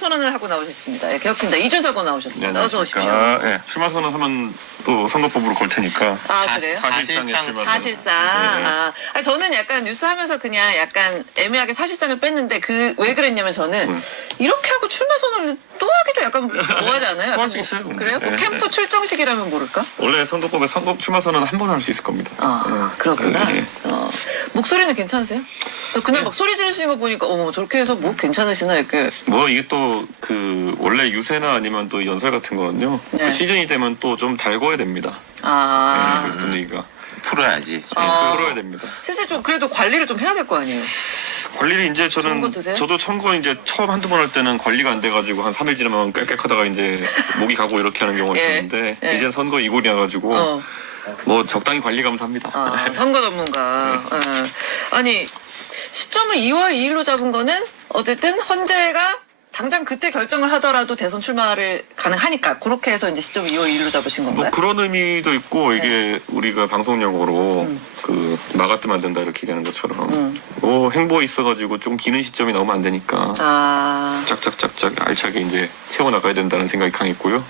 선언을 하고 나오셨습니다. 예, 개혁신당 이준석 의원 나오셨습니다. 네, 어서 오십시오. 네, 출마 선언하면 또 선거법으로 걸 테니까. 아, 그래요? 사실상의 출마 선언. 사실상. 네. 아니, 저는 약간 뉴스 하면서 그냥 약간 애매하게 사실상을 뺐는데 왜 그랬냐면 저는 이렇게 하고 출마 선언을 또 하기도 약간 뭐하지 않아요? 또 할 수 있어요. 그래요? 뭐 네. 캠프 출정식이라면 모를까? 원래 선거법에 출마 선언은 한 번 할 수 있을 겁니다. 그렇구나. 네. 목소리는 괜찮으세요? 그날 막 소리 지르시는 거 보니까 저렇게 해서 뭐 괜찮으시나 이렇게. 뭐 이게 또 원래 유세나 아니면 또 연설 같은 거는요. 네. 그 시즌이 되면 또 좀 달궈야 됩니다. 그 분위기가. 풀어야지. 풀어야 됩니다. 실제 좀 그래도 관리를 좀 해야 될 거 아니에요? 관리를 이제 좋은 거 드세요? 저도 선거 이제 처음 한두 번 할 때는 관리가 안 돼가지고 한 3일 지나면 꽥꽥하다가 이제 목이 가고 이렇게 하는 경우가 예. 있었는데 예. 이제 선거 이골이어가지고 뭐 적당히 관리가면서 합니다. 선거 전문가. 아니 시점을 2월 2일로 잡은 거는 어쨌든 헌재가 당장 그때 결정을 하더라도 대선 출마를 가능하니까 그렇게 해서 이제 시점을 2월 2일로 잡으신 건가요? 뭐 그런 의미도 있고 이게 우리가 방송용어로 그 마가뜨면 안 된다 이렇게 얘기하는 것처럼 뭐 행보에 있어가지고 좀 비는 시점이 나오면 안 되니까 짝짝짝짝 알차게 이제 채워나가야 된다는 생각이 강했고요.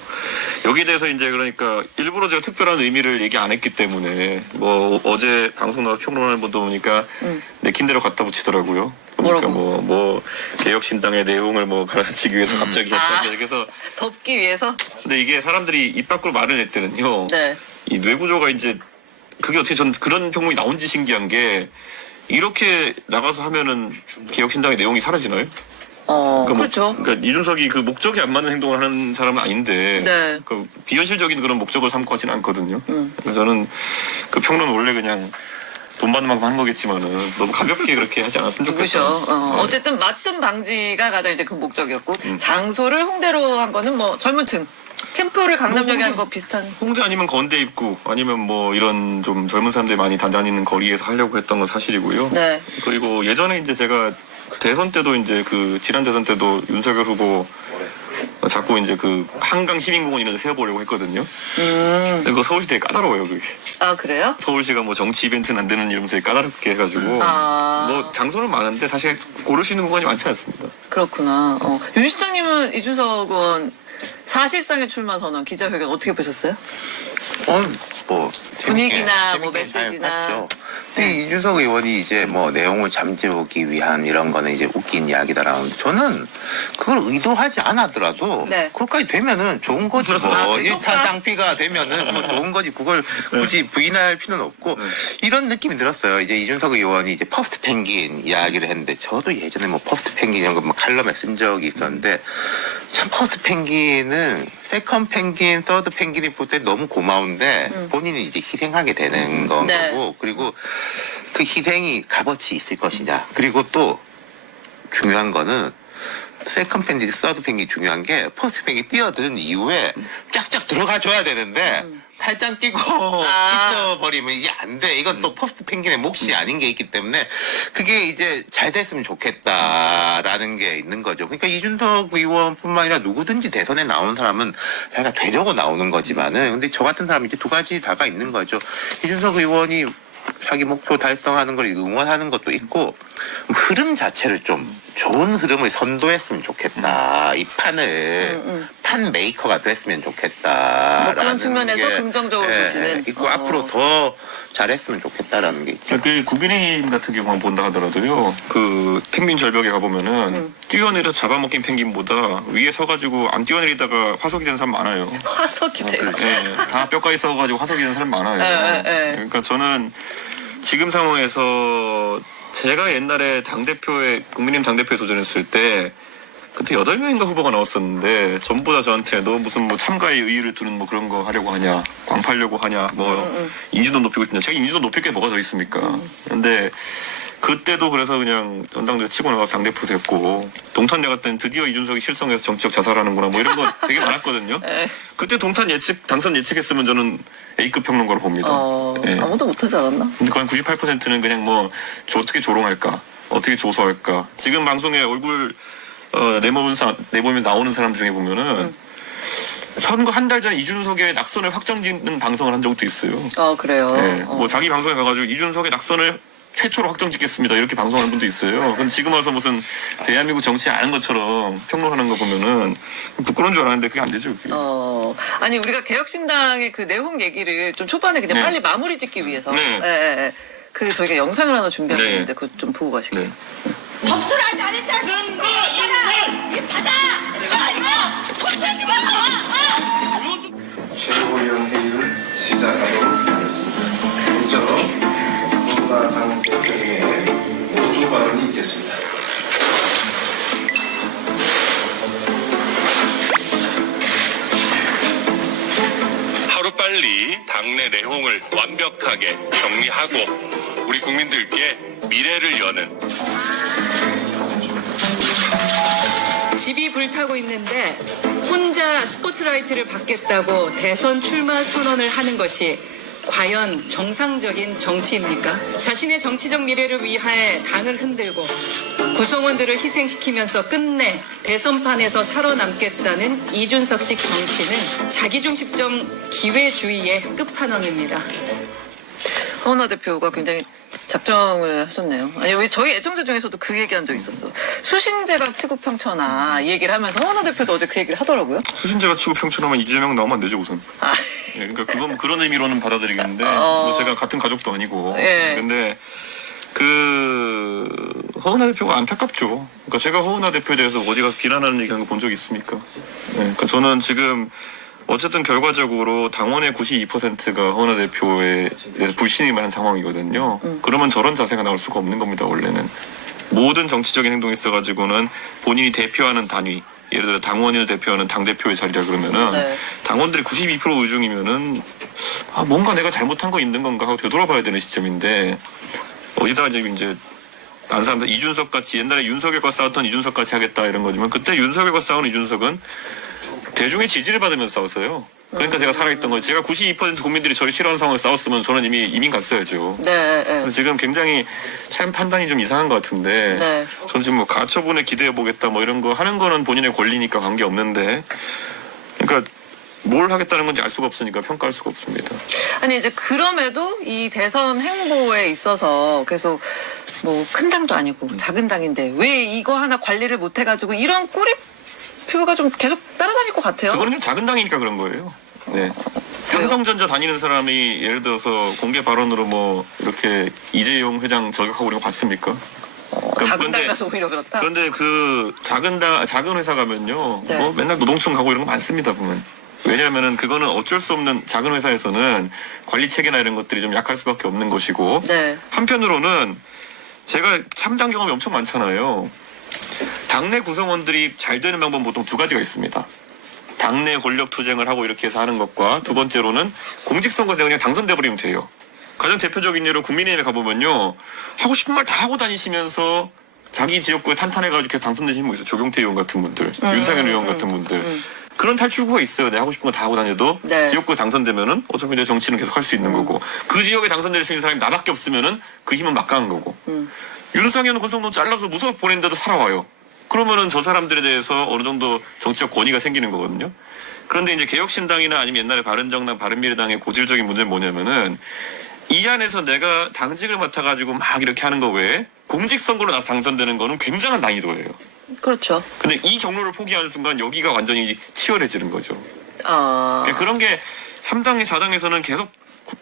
여기에 대해서 이제 그러니까 일부러 제가 특별한 의미를 얘기 안 했기 때문에 뭐 어제 방송 나와서 평론하는 분도 보니까 내킨 대로 갖다 붙이더라고요. 그러니까 뭐 개혁신당의 내용을 뭐 가라앉히기 위해서 갑자기 했다. 그래서 덮기 위해서? 근데 이게 사람들이 입 밖으로 말을 낼 때는요. 네. 이 뇌구조가 이제 그게 어떻게 전 그런 평론이 나온지 신기한 게 이렇게 나가서 하면은 개혁신당의 내용이 사라지나요? 그렇죠. 그러니까 이준석이 그 목적에 안 맞는 행동을 하는 사람은 아닌데 네. 그 비현실적인 그런 목적을 삼고 하지는 않거든요. 그래서 저는 그 평론 원래 그냥 돈 받는 만큼 한 거겠지만은 너무 가볍게 그렇게 하지 않았으면 좋겠어요. 그죠. 어쨌든 맞든 방지가 가장 이제 그 목적이었고 장소를 홍대로 한 거는 뭐 젊은 층 캠프를 강남역에 한 거 비슷한. 홍대 아니면 건대 입구 아니면 뭐 이런 좀 젊은 사람들이 많이 다니는 거리에서 하려고 했던 건 사실이고요. 네. 그리고 예전에 이제 제가 대선 때도 이제 그 지난 대선 때도 윤석열 후보 자꾸 이제 그 한강 시민공원 이런 데 세워보려고 했거든요. 그거 서울시 되게 까다로워요, 그게. 아, 그래요? 서울시가 뭐 정치 이벤트는 안 되는 이러면서 되게 까다롭게 해가지고. 뭐 장소는 많은데 사실 고를 수 있는 공간이 많지 않습니다. 그렇구나. 윤 시장님은 이준석 의원 사실상의 출마 선언 기자회견 어떻게 보셨어요? 뭐 분위기나 재밌게 뭐 메시지나. 잘 봤죠. 근데 이준석 의원이 이제 뭐 내용을 잠재우기 위한 이런 거는 이제 웃긴 이야기다라는 저는 그걸 의도하지 않았더라도 네. 그것까지 되면은 좋은 거지 뭐 일타장피가 되면은 뭐 좋은 거지 그걸 굳이 부인할 필요는 없고 이런 느낌이 들었어요. 이제 이준석 의원이 이제 퍼스트 펭귄 이야기를 했는데 저도 예전에 뭐 퍼스트 펭귄 이런 거 뭐 칼럼에 쓴 적이 있었는데 참 퍼스트 펭귄은 세컨 펭귄, 서드 펭귄이 볼 때 너무 고마운데 본인이 이제 희생하게 되는 건 네. 거고 그리고 그 희생이 값어치 있을 것이냐 그리고 또 중요한 거는 세컨 펭귄, 서드 펭귄이 중요한 게 퍼스트 펭귄이 뛰어드는 이후에 쫙쫙 들어가줘야 되는데 탈장 끼고 있어버리면 이게 안 돼. 이건 또 퍼스트 펭귄의 몫이 아닌 게 있기 때문에 그게 이제 잘 됐으면 좋겠다라는 게 있는 거죠. 그러니까 이준석 의원뿐만 아니라 누구든지 대선에 나오는 사람은 자기가 되려고 나오는 거지만은 근데 저 같은 사람이 이제 두 가지 다가 있는 거죠. 이준석 의원이 자기 목표 달성하는 걸 응원하는 것도 있고 흐름 자체를 좀 좋은 흐름을 선도했으면 좋겠다. 이 판을 판 메이커가 됐으면 좋겠다. 뭐 그런 측면에서 긍정적으로 보시는. 있고 앞으로 더 잘했으면 좋겠다라는 게 있죠. 그 국민의힘 같은 경우만 본다 하더라도요. 그 펭귄 절벽에 가보면은 뛰어내려 잡아먹힌 펭귄보다 위에 서가지고 안 뛰어내리다가 화석이 된 사람 많아요. 화석이 돼요. 다 뼈까지 써가지고 화석이 된 사람 많아요. 그러니까 저는 지금 상황에서 제가 옛날에 국민의힘 당대표에 도전했을 때 그때 8명인가 후보가 나왔었는데 전부 다 저한테 너 무슨 뭐 참가의 의의를 두는 뭐 그런 거 하려고 하냐 광팔려고 하냐 뭐 인지도 높이고 싶냐 제가 인지도 높일 게 뭐가 더 있습니까 근데 그때도 그래서 그냥 전당대회 치고 나가서 당대표 됐고 동탄 내가 때는 드디어 이준석이 실성해서 정치적 자살하는구나 뭐 이런 거 되게 많았거든요 그때 동탄 당선 예측했으면 저는 A급 평론가로 봅니다 아무도 못하지 않았나? 근데 거의 98%는 그냥 뭐 어떻게 조롱할까 어떻게 조소할까 지금 방송에 얼굴 내보면서 나오는 사람 중에 보면은 선거 한 달 전에 이준석의 낙선을 확정짓는 방송을 한 적도 있어요. 그래요. 뭐 자기 방송에 가가지고 이준석의 낙선을 최초로 확정 짓겠습니다. 이렇게 방송하는 분도 있어요. 근데 지금 와서 무슨 대한민국 정치 아는 것처럼 평론하는 거 보면은 부끄러운 줄 알았는데 그게 안 되죠. 그게. 아니 우리가 개혁신당의 그 내용 얘기를 좀 초반에 그냥 네. 빨리 마무리 짓기 위해서 네. 그 저희가 영상을 하나 준비했는데 네. 그거 좀 보고 가실게요. 네. 접수를 아직 안 했잖아. 증거 있는 입 닫아. 이거 손대지 마. 최고위원 회의를 시작하도록 하겠습니다. 먼저 코로나 당 대표님의 모두 발언이 있겠습니다. 하루빨리 당내 내용을 완벽하게 정리하고 우리 국민들께 미래를 여는 집이 불타고 있는데 혼자 스포트라이트를 받겠다고 대선 출마 선언을 하는 것이 과연 정상적인 정치입니까? 자신의 정치적 미래를 위해 당을 흔들고 구성원들을 희생시키면서 끝내 대선판에서 살아남겠다는 이준석식 정치는 자기중심적 기회주의의 끝판왕입니다. 허은하 대표가 굉장히 작정을 하셨네요. 아니, 왜 저희 애청자 중에서도 그 얘기한 적 있었어. 수신제가 치구평천하 이 얘기를 하면서 허은하 대표도 어제 그 얘기를 하더라고요. 수신제가 치고 평천하면 이재명 나오면 안 되죠 우선. 아, 예, 그러니까 그건 그런 의미로는 받아들이겠는데 뭐 제가 같은 가족도 아니고. 예. 근데 그 허은하 대표가 안타깝죠. 그러니까 제가 허은하 대표에 대해서 어디 가서 비난하는 얘기하는 거 본 적 있습니까? 예, 그러니까 저는 지금 어쨌든 결과적으로 당원의 92%가 허은하 대표에 대해서 불신임을 한 상황이거든요. 그러면 저런 자세가 나올 수가 없는 겁니다, 원래는. 모든 정치적인 행동이 있어가지고는 본인이 대표하는 단위, 예를 들어 당원을 대표하는 당대표의 자리라 그러면은 네. 당원들이 92% 의중이면은 뭔가 내가 잘못한 거 있는 건가 하고 되돌아봐야 되는 시점인데 어디다 이제 안 사람들 이준석 같이 옛날에 윤석열과 싸웠던 이준석 같이 하겠다 이런 거지만 그때 윤석열과 싸운 이준석은 대중의 지지를 받으면서 싸웠어요. 그러니까 제가 살아있던 거예요. 제가 92% 국민들이 저를 싫어하는 상황을 싸웠으면 저는 이미 이민 갔어야죠. 네. 지금 굉장히 참 판단이 좀 이상한 것 같은데 네. 저는 지금 뭐 가처분에 기대해보겠다 뭐 이런 거 하는 거는 본인의 권리니까 관계없는데 그러니까 뭘 하겠다는 건지 알 수가 없으니까 평가할 수가 없습니다. 아니 이제 그럼에도 이 대선 행보에 있어서 계속 뭐 큰 당도 아니고 작은 당인데 왜 이거 하나 관리를 못 해가지고 이런 꼬리표가 좀 계속 따라다닐 것 같아요. 그거는 좀 작은 당이니까 그런 거예요. 네. 삼성전자 다니는 사람이 예를 들어서 공개 발언으로 뭐 이렇게 이재용 회장 저격하고 그런 거 봤습니까? 작은 당이라서 오히려 그렇다. 그런데 그 작은 회사 가면요. 네. 뭐 맨날 노동청 가고 이런 거 많습니다, 보면. 왜냐하면은 그거는 어쩔 수 없는 작은 회사에서는 관리 체계나 이런 것들이 좀 약할 수밖에 없는 것이고. 네. 한편으로는 제가 3당 경험이 엄청 많잖아요. 당내 구성원들이 잘 되는 방법은 보통 두 가지가 있습니다. 당내 권력 투쟁을 하고 이렇게 해서 하는 것과 두 번째로는 공직선거에서 그냥 당선돼 버리면 돼요. 가장 대표적인 예로 국민의힘에 가보면요. 하고 싶은 말 다 하고 다니시면서 자기 지역구에 탄탄해가지고 계속 당선되신 분 있어요. 조경태 의원 같은 분들, 윤상현 의원 같은 분들. 그런 탈출구가 있어요. 내가 하고 싶은 거 다 하고 다녀도 네. 지역구에 당선되면은 어차피 내 정치는 계속 할 수 있는 거고 그 지역에 당선될 수 있는 사람이 나밖에 없으면은 그 힘은 막강한 거고 윤상현은 권성동 잘라서 무서워 보낸데도 살아와요. 그러면은 저 사람들에 대해서 어느 정도 정치적 권위가 생기는 거거든요. 그런데 이제 개혁신당이나 아니면 옛날에 바른정당, 바른미래당의 고질적인 문제는 뭐냐면은 이 안에서 내가 당직을 맡아가지고 막 이렇게 하는 거 외에 공직선거로 나서 당선되는 거는 굉장한 난이도예요. 그렇죠. 근데 이 경로를 포기하는 순간 여기가 완전히 치열해지는 거죠. 그러니까 그런 게 3당의 4당에서는 계속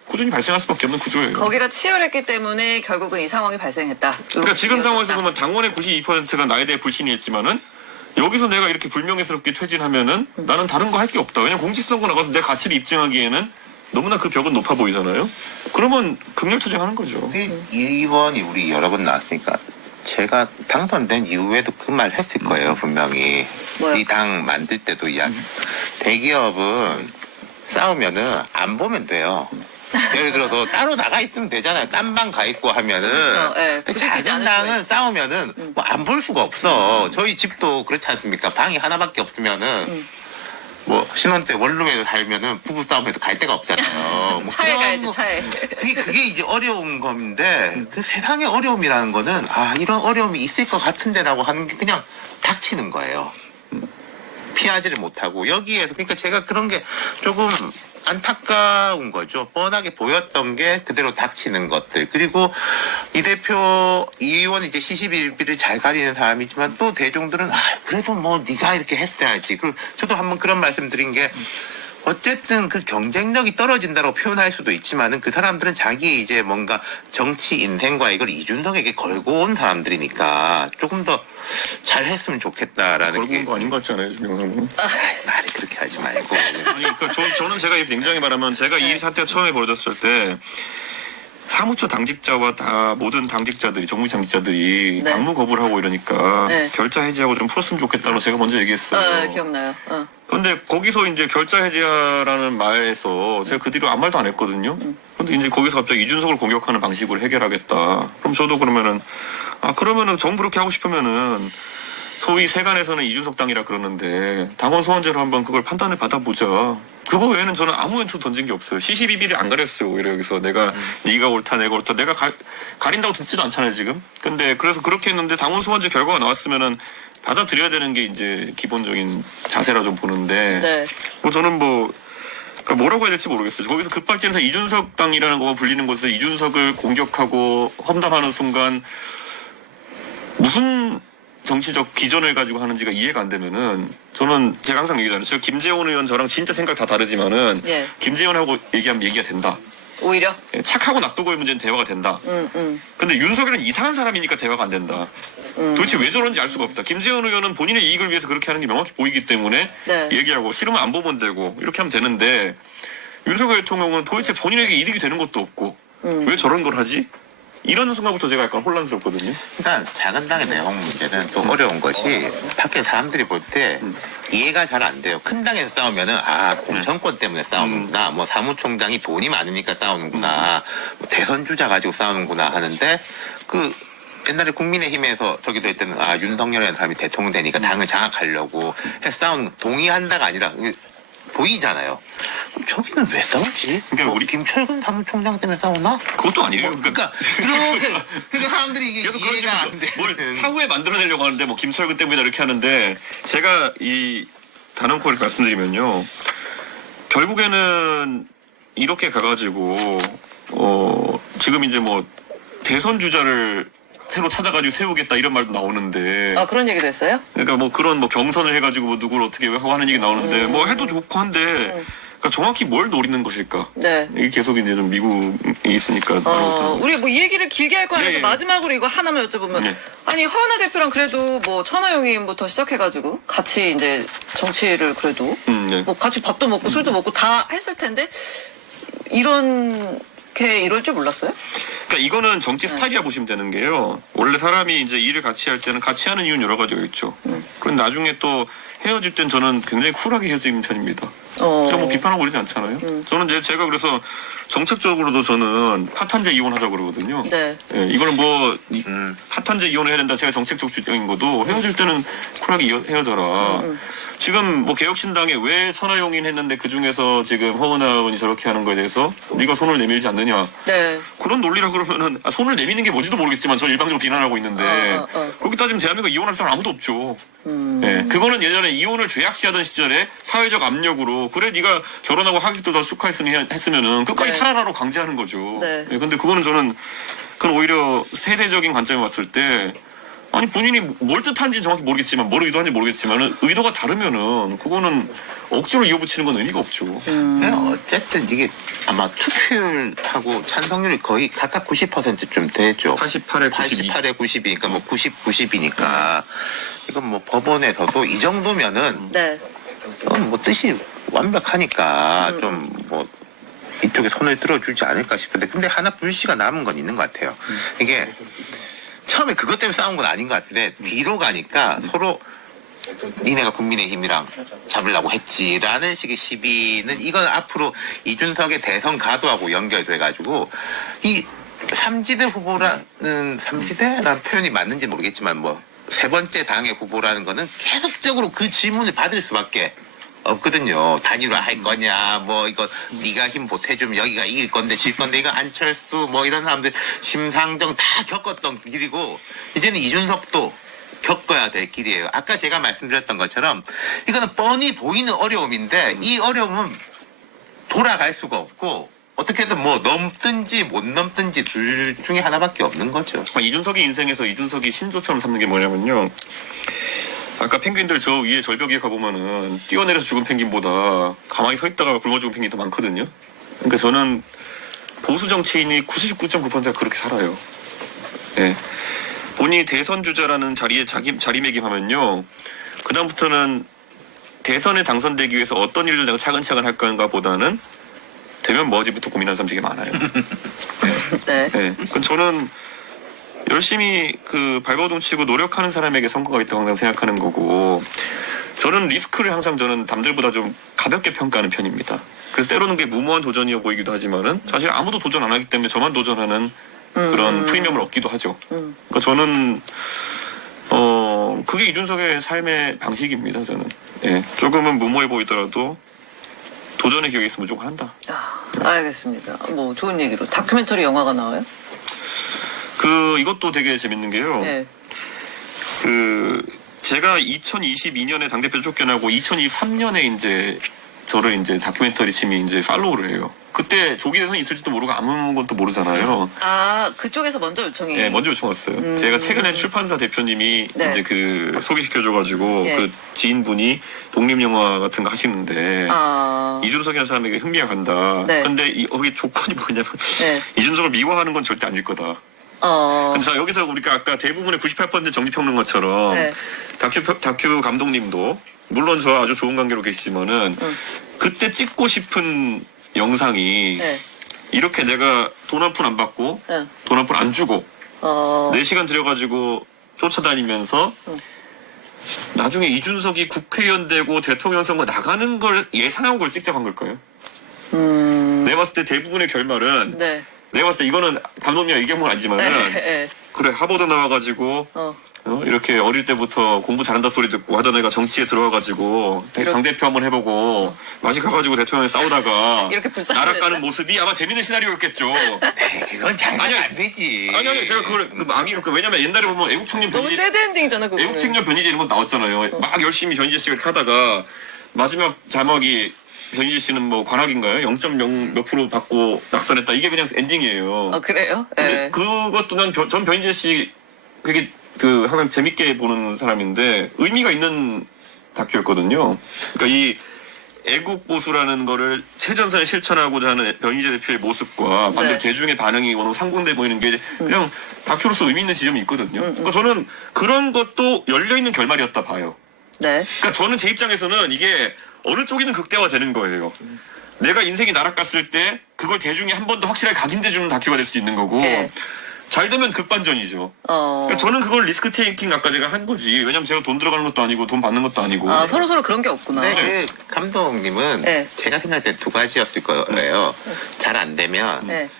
꾸준히 발생할 수밖에 없는 구조예요. 거기가 치열했기 때문에 결국은 이 상황이 발생했다. 그러니까 지금 상황에서 보면 당원의 92%가 나에 대해 불신이 했지만은 여기서 내가 이렇게 불명예스럽게 퇴진하면은 나는 다른 거 할 게 없다. 왜냐면 공직선거 나가서 내 가치를 입증하기에는 너무나 그 벽은 높아 보이잖아요. 그러면 극렬 투쟁하는 거죠. 근데 이번이 우리 여러 번 나왔으니까 제가 당선된 이후에도 그 말 했을 거예요, 분명히. 뭐요? 이 당 만들 때도 이야기. 대기업은 싸우면은 안 보면 돼요. 예를 들어서 따로 나가 있으면 되잖아요. 딴 방 가 있고 하면은. 그렇죠. 예, 근데 부딪히지 작은 않을 당은 거예요. 싸우면은 뭐 안 볼 수가 없어. 저희 집도 그렇지 않습니까? 방이 하나밖에 없으면은 뭐 신혼 때 원룸에 살면은 부부 싸움에도 갈 데가 없잖아요. 뭐 차에 그런 가야지, 거- 차에. 그게 이제 어려운 건데 그 세상의 어려움이라는 거는 이런 어려움이 있을 것 같은데라고 하는 게 그냥 닥치는 거예요. 피하지를 못하고 여기에서 그러니까 제가 그런 게 조금 안타까운 거죠. 뻔하게 보였던 게 그대로 닥치는 것들. 그리고 이 대표, 이 의원이 이제 시시비비를 잘 가리는 사람이지만 또 대중들은 그래도 뭐 네가 이렇게 했어야지. 그리고 저도 한번 그런 말씀드린 게 어쨌든 그 경쟁력이 떨어진다고 표현할 수도 있지만은 그 사람들은 자기 이제 뭔가 정치 인생과 이걸 이준석에게 걸고 온 사람들이니까 조금 더 잘했으면 좋겠다라는 걸고 온 거 아닌 것 같지 않아요, 김영삼은? 말이 그렇게 하지 말고. 아니, 그러니까 저는 제가 굉장히 말하면 제가 이 사태가 처음에 벌어졌을 때 사무처 당직자와 다 모든 당직자들이 정부 당직자들이 네. 당무 거부를 하고 이러니까 네. 결자 해지하고 좀 풀었으면 좋겠다고 제가 먼저 얘기했어요. 기억나요. 근데 거기서 이제 결자 해지하라는 말에서 제가 그 뒤로 아무 말도 안 했거든요. 근데 이제 거기서 갑자기 이준석을 공격하는 방식으로 해결하겠다. 그럼 저도 그러면은 그러면은 정부 그렇게 하고 싶으면은 소위 세간에서는 이준석 당이라 그러는데 당원 소환제로 한번 그걸 판단을 받아보자. 그거 외에는 저는 아무 멘트 던진 게 없어요. 시시비비를 안 가렸어요. 오히려 여기서 내가 네가 옳다 내가 옳다 내가 가린다고 듣지도 않잖아요 지금. 근데 그래서 그렇게 했는데 당원 소환제 결과가 나왔으면은 받아들여야 되는 게 이제 기본적인 자세라 좀 보는데 네. 뭐 저는 그러니까 뭐라고 해야 될지 모르겠어요. 거기서 급발진해서 이준석 당이라는 거가 불리는 곳에서 이준석을 공격하고 험담하는 순간 무슨 정치적 기전을 가지고 하는지가 이해가 안 되면은 저는 제가 항상 얘기하잖아요. 저 김재원 의원 저랑 진짜 생각 다 다르지만은 예. 김재원하고 얘기하면 얘기가 된다. 오히려. 착하고 나쁘고의 문제는 대화가 된다. 근데 윤석열은 이상한 사람이니까 대화가 안 된다. 도대체 왜 저런지 알 수가 없다. 김재원 의원은 본인의 이익을 위해서 그렇게 하는 게 명확히 보이기 때문에 네. 얘기하고 싫으면 안 보면 되고 이렇게 하면 되는데 윤석열 대통령은 도대체 본인에게 이득이 되는 것도 없고 왜 저런 걸 하지? 이런 순간부터 제가 약간 혼란스럽거든요. 그러니까 작은 당의 내용 문제는 또 어려운 것이 밖에 사람들이 볼 때 이해가 잘 안 돼요. 큰 당에서 싸우면은 공천권 때문에 싸우는구나. 뭐 사무총장이 돈이 많으니까 싸우는구나. 뭐 대선 주자 가지고 싸우는구나 하는데 그 옛날에 국민의힘에서 저기도 할 때는 윤석열이라는 사람이 대통령 되니까 당을 장악하려고 해서 싸우는 동의한다가 아니라 보이잖아요. 그럼 저기는 왜 싸우지? 그러니까 우리 김철근 사무총장 때문에 싸우나? 그것도 아니에요. 그러니까 그렇게 사람들이 이게 계속 이해가 안 그러시면서 뭘 되는. 사후에 만들어내려고 하는데 뭐 김철근 때문이다 이렇게 하는데 제가 이 단언코를 말씀드리면요. 결국에는 이렇게 가가지고 지금 이제 뭐 대선 주자를 새로 찾아가지고 세우겠다 이런 말도 나오는데 그런 얘기도 했어요? 그러니까 뭐 그런 뭐 경선을 해가지고 뭐 누구를 어떻게 하고 하는 얘기 나오는데 뭐 해도 좋고 한데 그러니까 정확히 뭘 노리는 것일까? 네. 이게 계속 이제 좀 미국에 있으니까. 우리 뭐 이 얘기를 길게 할 거 아니라서 예. 마지막으로 이거 하나만 여쭤보면 네. 아니 허은하 대표랑 그래도 뭐 천하용인부터 시작해가지고 같이 이제 정치를 그래도 네. 뭐 같이 밥도 먹고 술도 먹고 다 했을 텐데 이럴 줄 몰랐어요? 그러니까 이거는 정치 스타일이라 보시면 되는 게요. 원래 사람이 이제 일을 같이 할 때는 같이 하는 이유는 여러 가지가 있죠. 그런데 나중에 또 헤어질 땐 저는 굉장히 쿨하게 헤어지는 편입니다. 제가 뭐 비판하고 그러지 않잖아요. 저는 이제 제가 그래서 정책적으로도 저는 파탄제 이혼하자고 그러거든요. 네. 예, 이거는 뭐 파탄제 이혼을 해야 된다. 제가 정책적 주장인 것도 헤어질 때는 쿨하게 헤어져라. 지금 뭐 개혁신당에 왜 천하용인 했는데 그 중에서 지금 허은하 의원이 저렇게 하는 거에 대해서 네가 손을 내밀지 않느냐. 네. 그런 논리라 그러면은 손을 내미는 게 뭔지도 모르겠지만 저 일방적으로 비난하고 있는데 그렇게 따지면 대한민국 이혼할 사람 아무도 없죠. 네, 그거는 예전에 이혼을 죄악시하던 시절에 사회적 압력으로 그래 네가 결혼하고 하기도 더 축하했으면은 끝까지 네. 살아라로 강제하는 거죠. 네. 근데 그거는 저는 그건 오히려 세대적인 관점에 봤을 때 아니 본인이 뭘 뜻한지는 정확히 모르겠지만 모르기도 한지 모르겠지만 의도가 다르면은 그거는 억지로 이어붙이는 건 의미가 없죠. 어쨌든 이게 아마 투표율하고 찬성률이 거의 각각 90%쯤 되죠. 88에 92. 88에 90이니까 뭐 90, 90이니까 이건 뭐 법원에서도 이 정도면은 네. 이건 뭐 뜻이 완벽하니까 좀 뭐 이쪽에 손을 들어주지 않을까 싶은데 근데 하나 불씨가 남은 건 있는 것 같아요. 이게 처음에 그것 때문에 싸운 건 아닌 것 같은데 뒤로 가니까 서로 니네가 국민의힘이랑 잡으려고 했지라는 식의 시비는 이건 앞으로 이준석의 대선 가도하고 연결돼가지고 이 삼지대 후보라는 삼지대라는 표현이 맞는지 모르겠지만 뭐 세 번째 당의 후보라는 거는 계속적으로 그 질문을 받을 수밖에 없거든요. 단일화 할 거냐, 뭐 이거 네가 힘 보태주면 여기가 이길 건데 질 건데 이거 안철수 뭐 이런 사람들 심상정 다 겪었던 길이고 이제는 이준석도 겪어야 될 길이에요. 아까 제가 말씀드렸던 것처럼 이거는 뻔히 보이는 어려움인데 이 어려움은 돌아갈 수가 없고 어떻게든 뭐 넘든지 못 넘든지 둘 중에 하나밖에 없는 거죠. 이준석의 인생에서 이준석이 신조처럼 삼는 게 뭐냐면요. 아까 펭귄들 저 위에 절벽 위에 가보면은 뛰어내려서 죽은 펭귄보다 가만히 서 있다가 굶어 죽은 펭귄이 더 많거든요. 그러니까 저는 보수 정치인이 99.9%가 그렇게 살아요. 예. 본인이 대선 주자라는 자리에 자리매김하면요. 그다음부터는 대선에 당선되기 위해서 어떤 일을 내가 차근차근 할 건가 보다는 되면 뭐지부터 고민하는 사람 되게 많아요. 네. 네. 저는 열심히 발버둥 치고 노력하는 사람에게 성과가 있다고 항상 생각하는 거고, 저는 리스크를 항상 저는 남들보다 좀 가볍게 평가하는 편입니다. 그래서 때로는 그게 무모한 도전이어 보이기도 하지만은 사실 아무도 도전 안 하기 때문에 저만 도전하는 그런 프리미엄을 얻기도 하죠. 그러니까 저는 그게 이준석의 삶의 방식입니다. 저는 예. 조금은 무모해 보이더라도 도전의 기억이 있으면 무조건 한다. 알겠습니다. 뭐 좋은 얘기로 다큐멘터리 영화가 나와요? 이것도 되게 재밌는 게요. 네. 제가 2022년에 당대표 쫓겨나고 2023년에 이제 저를 이제 다큐멘터리 팀이 이제 팔로우를 해요. 그때 조기 대선이 있을지도 모르고 아무것도 모르잖아요. 그쪽에서 먼저 요청이. 네, 먼저 요청왔어요. 제가 최근에 출판사 대표님이 네. 이제 소개시켜줘가지고 네. 그 지인분이 독립영화 같은 거 하시는데 이준석이라는 사람에게 흥미가 간다. 네. 근데 거기 조건이 뭐냐면 네. 이준석을 미워하는 건 절대 아닐 거다. 자, 여기서 우리가 아까 대부분의 98% 정리평론가처럼 네. 다큐 감독님도 물론 저 아주 좋은 관계로 계시지만은 그때 찍고 싶은 영상이 네. 이렇게 내가 돈 한 푼 안 받고 네. 돈 한 푼 안 주고 4시간 들여가지고 쫓아다니면서 나중에 이준석이 국회의원 되고 대통령 선거 나가는 걸 예상한 걸 찍자고 한 걸까요? 내가 봤을 때 대부분의 결말은 네. 내가 봤을 때 이거는 감독님이 얘기한 건 아니지만은 네. 그래 하버드 나와가지고 이렇게 어릴 때부터 공부 잘한다 소리 듣고 하던 애가 정치에 들어와가지고 당대표 한번 해보고 맛이 가가지고 대통령이 싸우다가 이렇게 불쌍하게 나락 가는 됐나? 모습이 아마 재밌는 시나리오였겠죠. 그건 장난 안 되지. 아니 제가 그걸 왜냐면 옛날에 보면 애국청년 너무 변희재 새드 엔딩이잖아, 그거. 애국청년 변희재 이런 거 나왔잖아요. 막 열심히 변희재 씨가 하다가 마지막 자막이 변희재 씨는 뭐 관악인가요? 0.0 몇 프로 받고 낙선했다. 이게 그냥 엔딩이에요. 그래요? 근데 네. 그것도 전 변희재 씨 되게 항상 재밌게 보는 사람인데 의미가 있는 다큐였거든요. 그러니까 이 애국 보수라는 거를 최전선에 실천하고자 하는 변희재 대표의 모습과 반대로 네. 대중의 반응이 너무 상반돼 보이는 게 그냥 다큐로서 의미 있는 지점이 있거든요. 그러니까 저는 그런 것도 열려있는 결말이었다 봐요. 네. 그러니까 저는 제 입장에서는 이게 어느 쪽이든 극대화되는 거예요. 내가 인생이 날아갔을 때 그걸 대중이 한 번 더 확실하게 각인돼주는 다큐가 될 수 있는 거고 네. 잘 되면 극반전이죠. 그러니까 저는 그걸 리스크 테이킹 아까 제가 한 거지. 왜냐면 제가 돈 들어가는 것도 아니고 돈 받는 것도 아니고. 서로 그런 게 없구나. 네, 그 감독님은 네. 제가 생각할 때 두 가지였을 거예요. 잘 안 되면 네.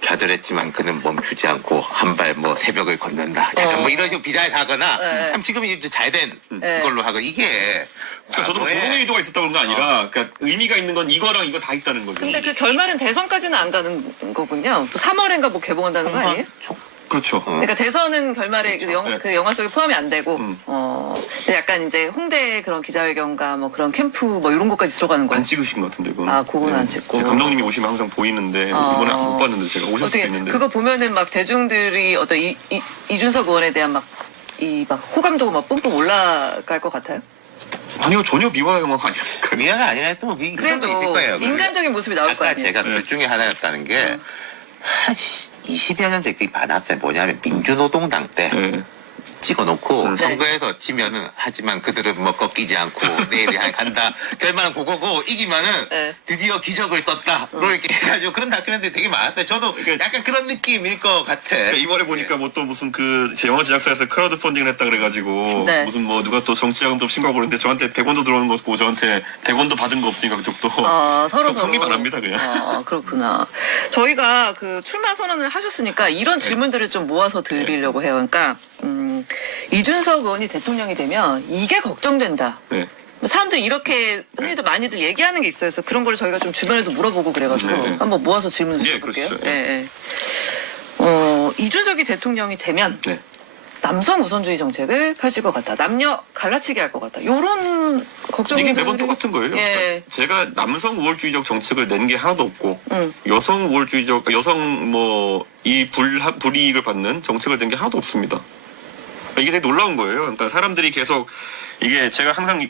좌절했지만 그는 멈추지 않고 한 발 뭐 새벽을 걷는다. 약간 뭐 이런 식으로 비장을 가거나 네. 참 지금 이제 잘된 네. 걸로 하고 이게 그러니까 저도 뭐 과거에 좋은 의도가 있었다 그런 거 아니라 그러니까 의미가 있는 건 이거랑 이거 다 있다는 거죠. 근데 그 결말은 대선까지는 안 가는 거군요. 3월인가 뭐 개봉한다는 거 아니에요? 그렇죠. 그러니까 대선은 결말에 네. 그 영화 속에 포함이 안 되고, 근데 약간 이제 홍대 그런 기자회견과 뭐 그런 캠프 뭐 이런 것까지 들어가는 거예요. 안 찍으신 것 같은데 그건. 그건 안 찍고. 제 감독님이 오시면 항상 보이는데 이번에 못 봤는데 제가 오실 수도 어떻게 있는데. 그거 보면은 막 대중들이 어떤 이준석 의원에 대한 막 호감도가 막 뿜뿜 올라갈 것 같아요. 아니요 전혀 미화 영화가 아니라니까요. 미아가 아니라 또 그런 거 있을 거예요. 인간적인 모습이 나올 거 아까 아니에요. 제가 둘 중에 하나였다는 게 한 20여 년 전에 그게 많았어요. 뭐냐면 민주노동당 때 네. 찍어놓고 네. 선거에서 지면은 하지만 그들은 뭐 꺾이지 않고 내일이 간다. 결말은 그거고 이기면은 네. 드디어 기적을 떴다. 이렇게 해가지고 그런 다큐멘터리 되게 많았어요. 저도 약간 그런 느낌일 것 같아. 그러니까 이번에 보니까 뭐 또 무슨 제 영화 제작사에서 크라우드 펀딩을 했다 그래가지고 네. 무슨 뭐 누가 또 정치자금도 신고하고 그러는데 저한테 100원도 들어오는 거 없고 저한테 100원도 받은 거 없으니까 그쪽도 서로 성립 안 합니다 그냥. 그렇구나. 저희가 그 출마 선언을 하셨으니까 이런 질문들을 좀 모아서 드리려고 해요. 그러니까 이준석 의원이 대통령이 되면 이게 걱정된다. 네. 사람들이 이렇게 흔히도 많이들 얘기하는 게 있어요. 그래서 그런 걸 저희가 좀 주변에도 물어보고 그래가지고 네, 네. 한번 모아서 질문을 예, 드려볼게요. 그러시죠. 이준석이 대통령이 되면 네. 남성 우선주의 정책을 펼칠 것 같다. 남녀 갈라치기 할 것 같다. 요런 걱정들이 이게 매번 똑같은 거예요. 예. 그러니까 제가 남성 우월주의적 정책을 낸 게 하나도 없고 여성 우월주의적 여성 뭐 이 불이익을 받는 정책을 낸 게 하나도 없습니다. 그러니까 이게 되게 놀라운 거예요. 그러니까 사람들이 계속 이게 제가 항상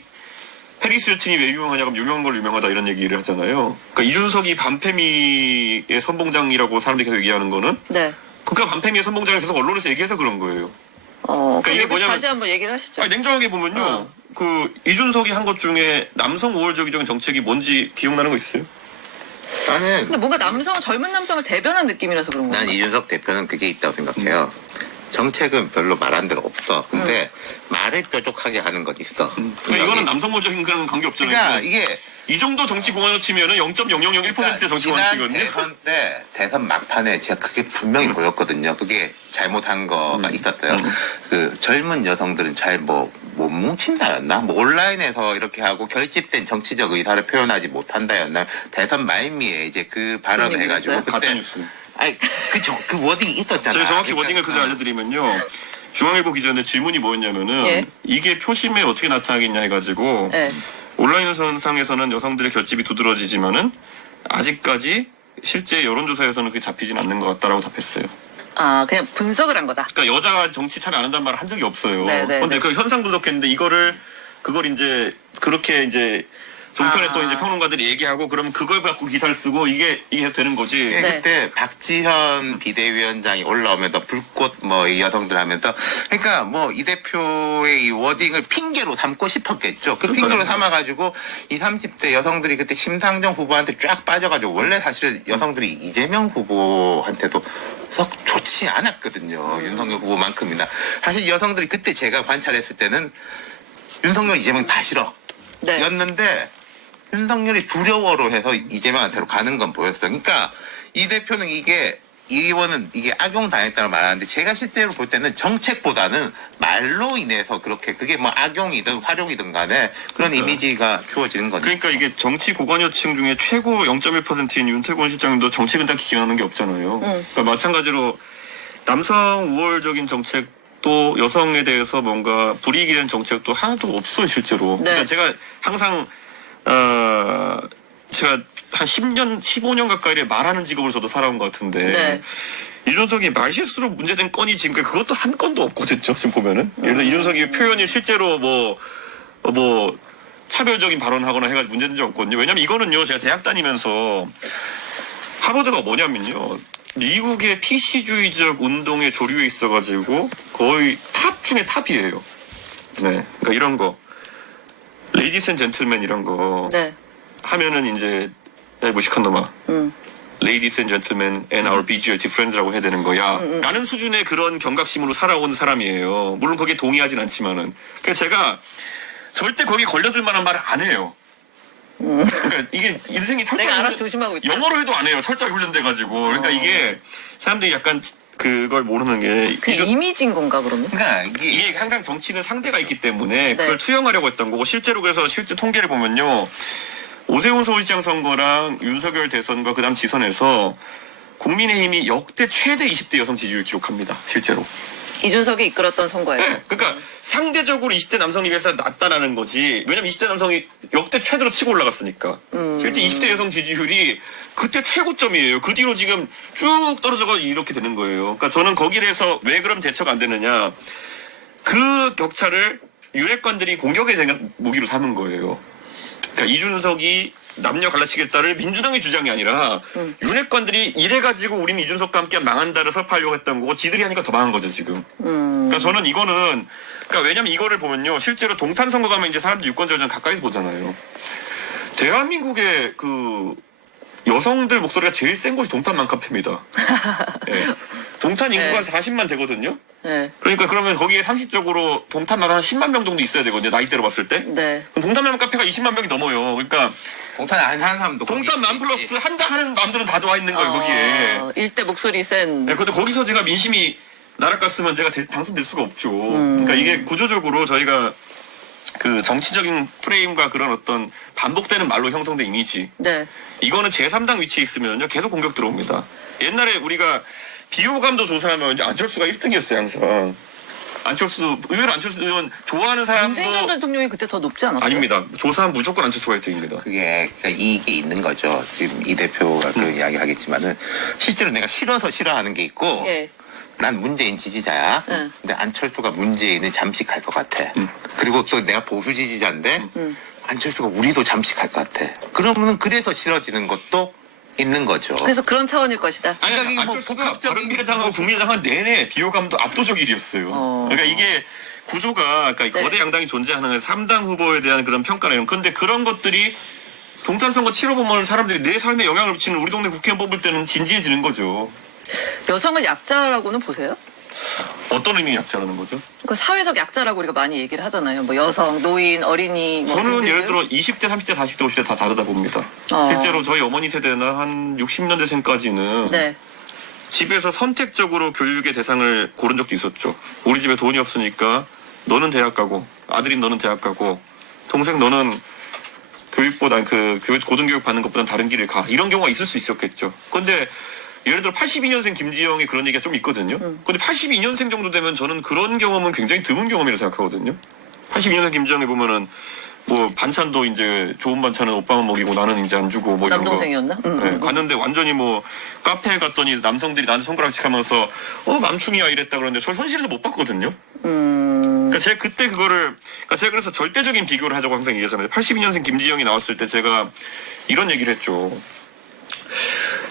페리스 hilton이 왜 유명하냐면 유명한 걸 유명하다 이런 얘기를 하잖아요. 그러니까 이준석이 반페미의 선봉장이라고 사람들이 계속 얘기하는 거는 네. 그러니까 반페미의 선봉장을 계속 언론에서 얘기해서 그런 거예요. 그러니까 이게 이게 뭐냐면- 다시 한번 얘기를 하시죠. 아니, 냉정하게 보면요. 그 이준석이 한 것 중에 남성 우월적인 정책이 뭔지 기억나는 거 있어요? 나는 근데 뭔가 젊은 남성을 대변한 느낌이라서 그런 난 건가? 이준석 대표는 그게 있다고 생각해요. 정책은 별로 말한 대로 없어. 근데 말을 뾰족하게 하는 건 있어. 그러니까 이거는 남성 우월적인 거랑 관계 없잖아요. 그러니까 이게 이 정도 정치 공헌을 치면은 0.0001%의 정치 지난 공헌이거든요. 대선 때 대선 막판에 제가 그게 분명히 보였거든요. 그게 잘못한 거가 있었어요. 그 젊은 여성들은 잘 못 뭉친다였나? 뭐 온라인에서 이렇게 하고 결집된 정치적 의사를 표현하지 못한다였나? 대선 말미에 이제 그 발언을 그런 해가지고 얘기를 가짜 뉴스. 아니 그 워딩이 있었잖아. 저희 정확히 그러니까, 워딩을 그대로 알려드리면요. 중앙일보 기자한테 질문이 뭐였냐면은 예. 이게 표심에 어떻게 나타나겠냐 해가지고 네. 온라인 상에서는 여성들의 결집이 두드러지지만은 아직까지 실제 여론조사에서는 그게 잡히진 않는 것 같다라고 답했어요. 아, 그냥 분석을 한 거다. 그러니까 여자가 정치 참여 안 한다는 말을 한 적이 없어요. 네, 네, 근데 네. 그 현상 분석했는데 그걸 이제 그렇게 이제 종편에 아. 또 이제 평론가들이 얘기하고 그러면 그걸 갖고 기사를 쓰고 이게 되는 거지. 네, 네. 그때 박지현 비대위원장이 올라오면서 불꽃 뭐 이 여성들 하면서 그러니까 뭐 이 대표의 이 워딩을 핑계로 삼고 싶었겠죠. 그 핑계로 삼아가지고 이 30대 여성들이 그때 심상정 후보한테 쫙 빠져가지고 원래 사실은 여성들이 이재명 후보한테도 썩 좋지 않았거든요. 윤석열 후보만큼이나. 사실 여성들이 그때 제가 관찰했을 때는 윤석열 이재명 다 싫어. 네. 였는데 윤석열이 두려워로 해서 이재명한테로 가는 건 보였어. 그러니까 이 대표는 이게 이 의원은 이게 악용당했다고 말하는데 제가 실제로 볼 때는 정책보다는 말로 인해서 그렇게 그게 뭐 악용이든 활용이든 간에 그런 이미지가 주어지는 거죠. 그러니까 이게 정치 고관여층 중에 최고 0.1%인 윤태곤 실장님도 정책은 딱히 기여하는 게 없잖아요. 그러니까 마찬가지로 남성 우월적인 정책도 여성에 대해서 뭔가 불이익이 된 정책도 하나도 없어요, 실제로. 네. 그러니까 제가 항상 제가 한 10년, 15년 가까이 말하는 직업을 저도 살아온 것 같은데 네. 이준석이 말실수로 문제된 건이 지금 그것도 한 건도 없거든요. 지금 보면은 예를 들어 이준석이 표현이 실제로 뭐 차별적인 발언하거나 해가지고 문제된 적 없거든요. 왜냐면 이거는요 제가 대학 다니면서 하버드가 뭐냐면요 미국의 PC주의적 운동에 조류에 있어가지고 거의 탑 중에 탑이에요. 네, 그러니까 이런 거 레이디스 앤 젠틀맨 이런 거 네. 하면은 이제 야 무식한 놈아 Ladies and gentlemen and our BGLT friends라고 해야 되는 거야 라는 수준의 그런 경각심으로 살아온 사람이에요. 물론 거기에 동의하진 않지만은 그래서 제가 절대 거기 걸려들 만한 말을 안 해요. 그러니까 이게 인생이 철저하게 내가 알아서 조심하고 있다. 영어로 해도 안 해요. 철저하게 훈련돼가지고 그러니까 이게 사람들이 약간 그걸 모르는 게 그냥 이미지인 건가 그러면? 그러니까 이게 항상 정치는 상대가 있기 때문에 그걸 네. 투영하려고 했던 거고 실제로 그래서 실제 통계를 보면요. 오세훈 서울시장 선거랑 윤석열 대선과 그다음 지선에서 국민의힘이 역대 최대 20대 여성 지지율 기록합니다. 실제로. 이준석이 이끌었던 선거에서. 네, 그러니까 상대적으로 20대 남성에 비해서 낮다라는 거지. 왜냐면 20대 남성이 역대 최대로 치고 올라갔으니까. 실제 20대 여성 지지율이 그때 최고점이에요. 그 뒤로 지금 쭉 떨어져가 이렇게 되는 거예요. 그러니까 저는 거기에 대해서 왜 그럼 대처가 안 되느냐. 그 격차를 유력관들이 공격에 대한 무기로 삼은 거예요. 그러니까 이준석이 남녀 갈라치겠다를 민주당의 주장이 아니라 윤핵관들이 이래가지고 우리는 이준석과 함께 망한다를 설파하려고 했던 거고 지들이 하니까 더 망한 거죠 지금. 그러니까 저는 이거는 그러니까 왜냐면 이거를 보면요 실제로 동탄 선거 가면 이제 사람들이 유권자를 가까이서 보잖아요. 대한민국의 그 여성들 목소리가 제일 센 곳이 동탄 만카페입니다. 네. 동탄 인구가 네. 40만 되거든요. 네. 그러니까 그러면 거기에 상식적으로 동탄만 한 10만 명 정도 있어야 되거든요. 나이대로 봤을 때. 네. 그럼 동탄 맘카페가 20만 명이 넘어요. 그러니까 동탄 안 사는 사람도 동탄 만 플러스 한다 하는 마음들은 다 들어와 있는 거예요, 거기에. 일대 목소리 센. 네, 근데 거기서 제가 민심이 날아갔으면 제가 당선될 수가 없죠. 그러니까 이게 구조적으로 저희가 그 정치적인 프레임과 그런 어떤 반복되는 말로 형성된 이미지. 네. 이거는 제3당 위치에 있으면요, 계속 공격 들어옵니다. 옛날에 우리가 비호감도 조사하면 이제 안철수가 1등이었어요, 항상. 의외로 안철수 의원 좋아하는 문재인 전 사람도 대통령이 그때 더 높지 않았어요? 아닙니다. 조사하면 무조건 안철수가 1등입니다. 그게 그러니까 이게 있는 거죠. 지금 이 대표가 그런 이야기 하겠지만은 실제로 내가 싫어서 싫어하는 게 있고 예. 난 문재인 지지자야. 응. 근데 안철수가 문재인을 잠식할 것 같아. 그리고 또 내가 보수 지지자인데 안철수가 우리도 잠식할 것 같아. 그러면은 그래서 싫어지는 것도 있는 거죠. 그래서 그런 차원일 것이다. 아니, 그러니까 이게 뭐 안철수가 복합적인- 바른미래당하고 국민의당은 내내 비호감도 압도적 1위였어요. 그러니까 이게 구조가 그러니까 네. 거대 양당이 존재하는 3당 후보에 대한 그런 평가네요. 그런데 그런 것들이 동탄선거 치러보면 사람들이 내 삶에 영향을 미치는 우리 동네 국회의원 뽑을 때는 진지해지는 거죠. 여성을 약자라고는 보세요? 어떤 의미의 약자라는 거죠? 그 사회적 약자라고 우리가 많이 얘기를 하잖아요. 뭐 여성, 노인, 어린이. 뭐 저는 등등. 예를 들어 20대, 30대, 40대, 50대 다 다르다 봅니다. 실제로 저희 어머니 세대나 한 60년대생까지는 네. 집에서 선택적으로 교육의 대상을 고른 적도 있었죠. 우리 집에 돈이 없으니까 너는 대학 가고 아들인 너는 대학 가고 동생 너는 교육보다 고등교육 받는 것보다는 다른 길을 가. 이런 경우가 있을 수 있었겠죠. 근데 예를 들어 82년생 김지영의 그런 얘기가 좀 있거든요. 근데 82년생 정도 되면 저는 그런 경험은 굉장히 드문 경험이라고 생각하거든요. 82년생 김지영에 보면은 뭐 반찬도 이제 좋은 반찬은 오빠만 먹이고 나는 이제 안 주고 뭐 이런 거. 남동생이었나? 네, 갔는데 완전히 뭐 카페에 갔더니 남성들이 나한테 손가락질 하면서 남충이야 이랬다 그러는데 저 현실에서 못 봤거든요. 그러니까 제가 그때 그러니까 제가 그래서 절대적인 비교를 하자고 항상 얘기하잖아요. 82년생 김지영이 나왔을 때 제가 이런 얘기를 했죠.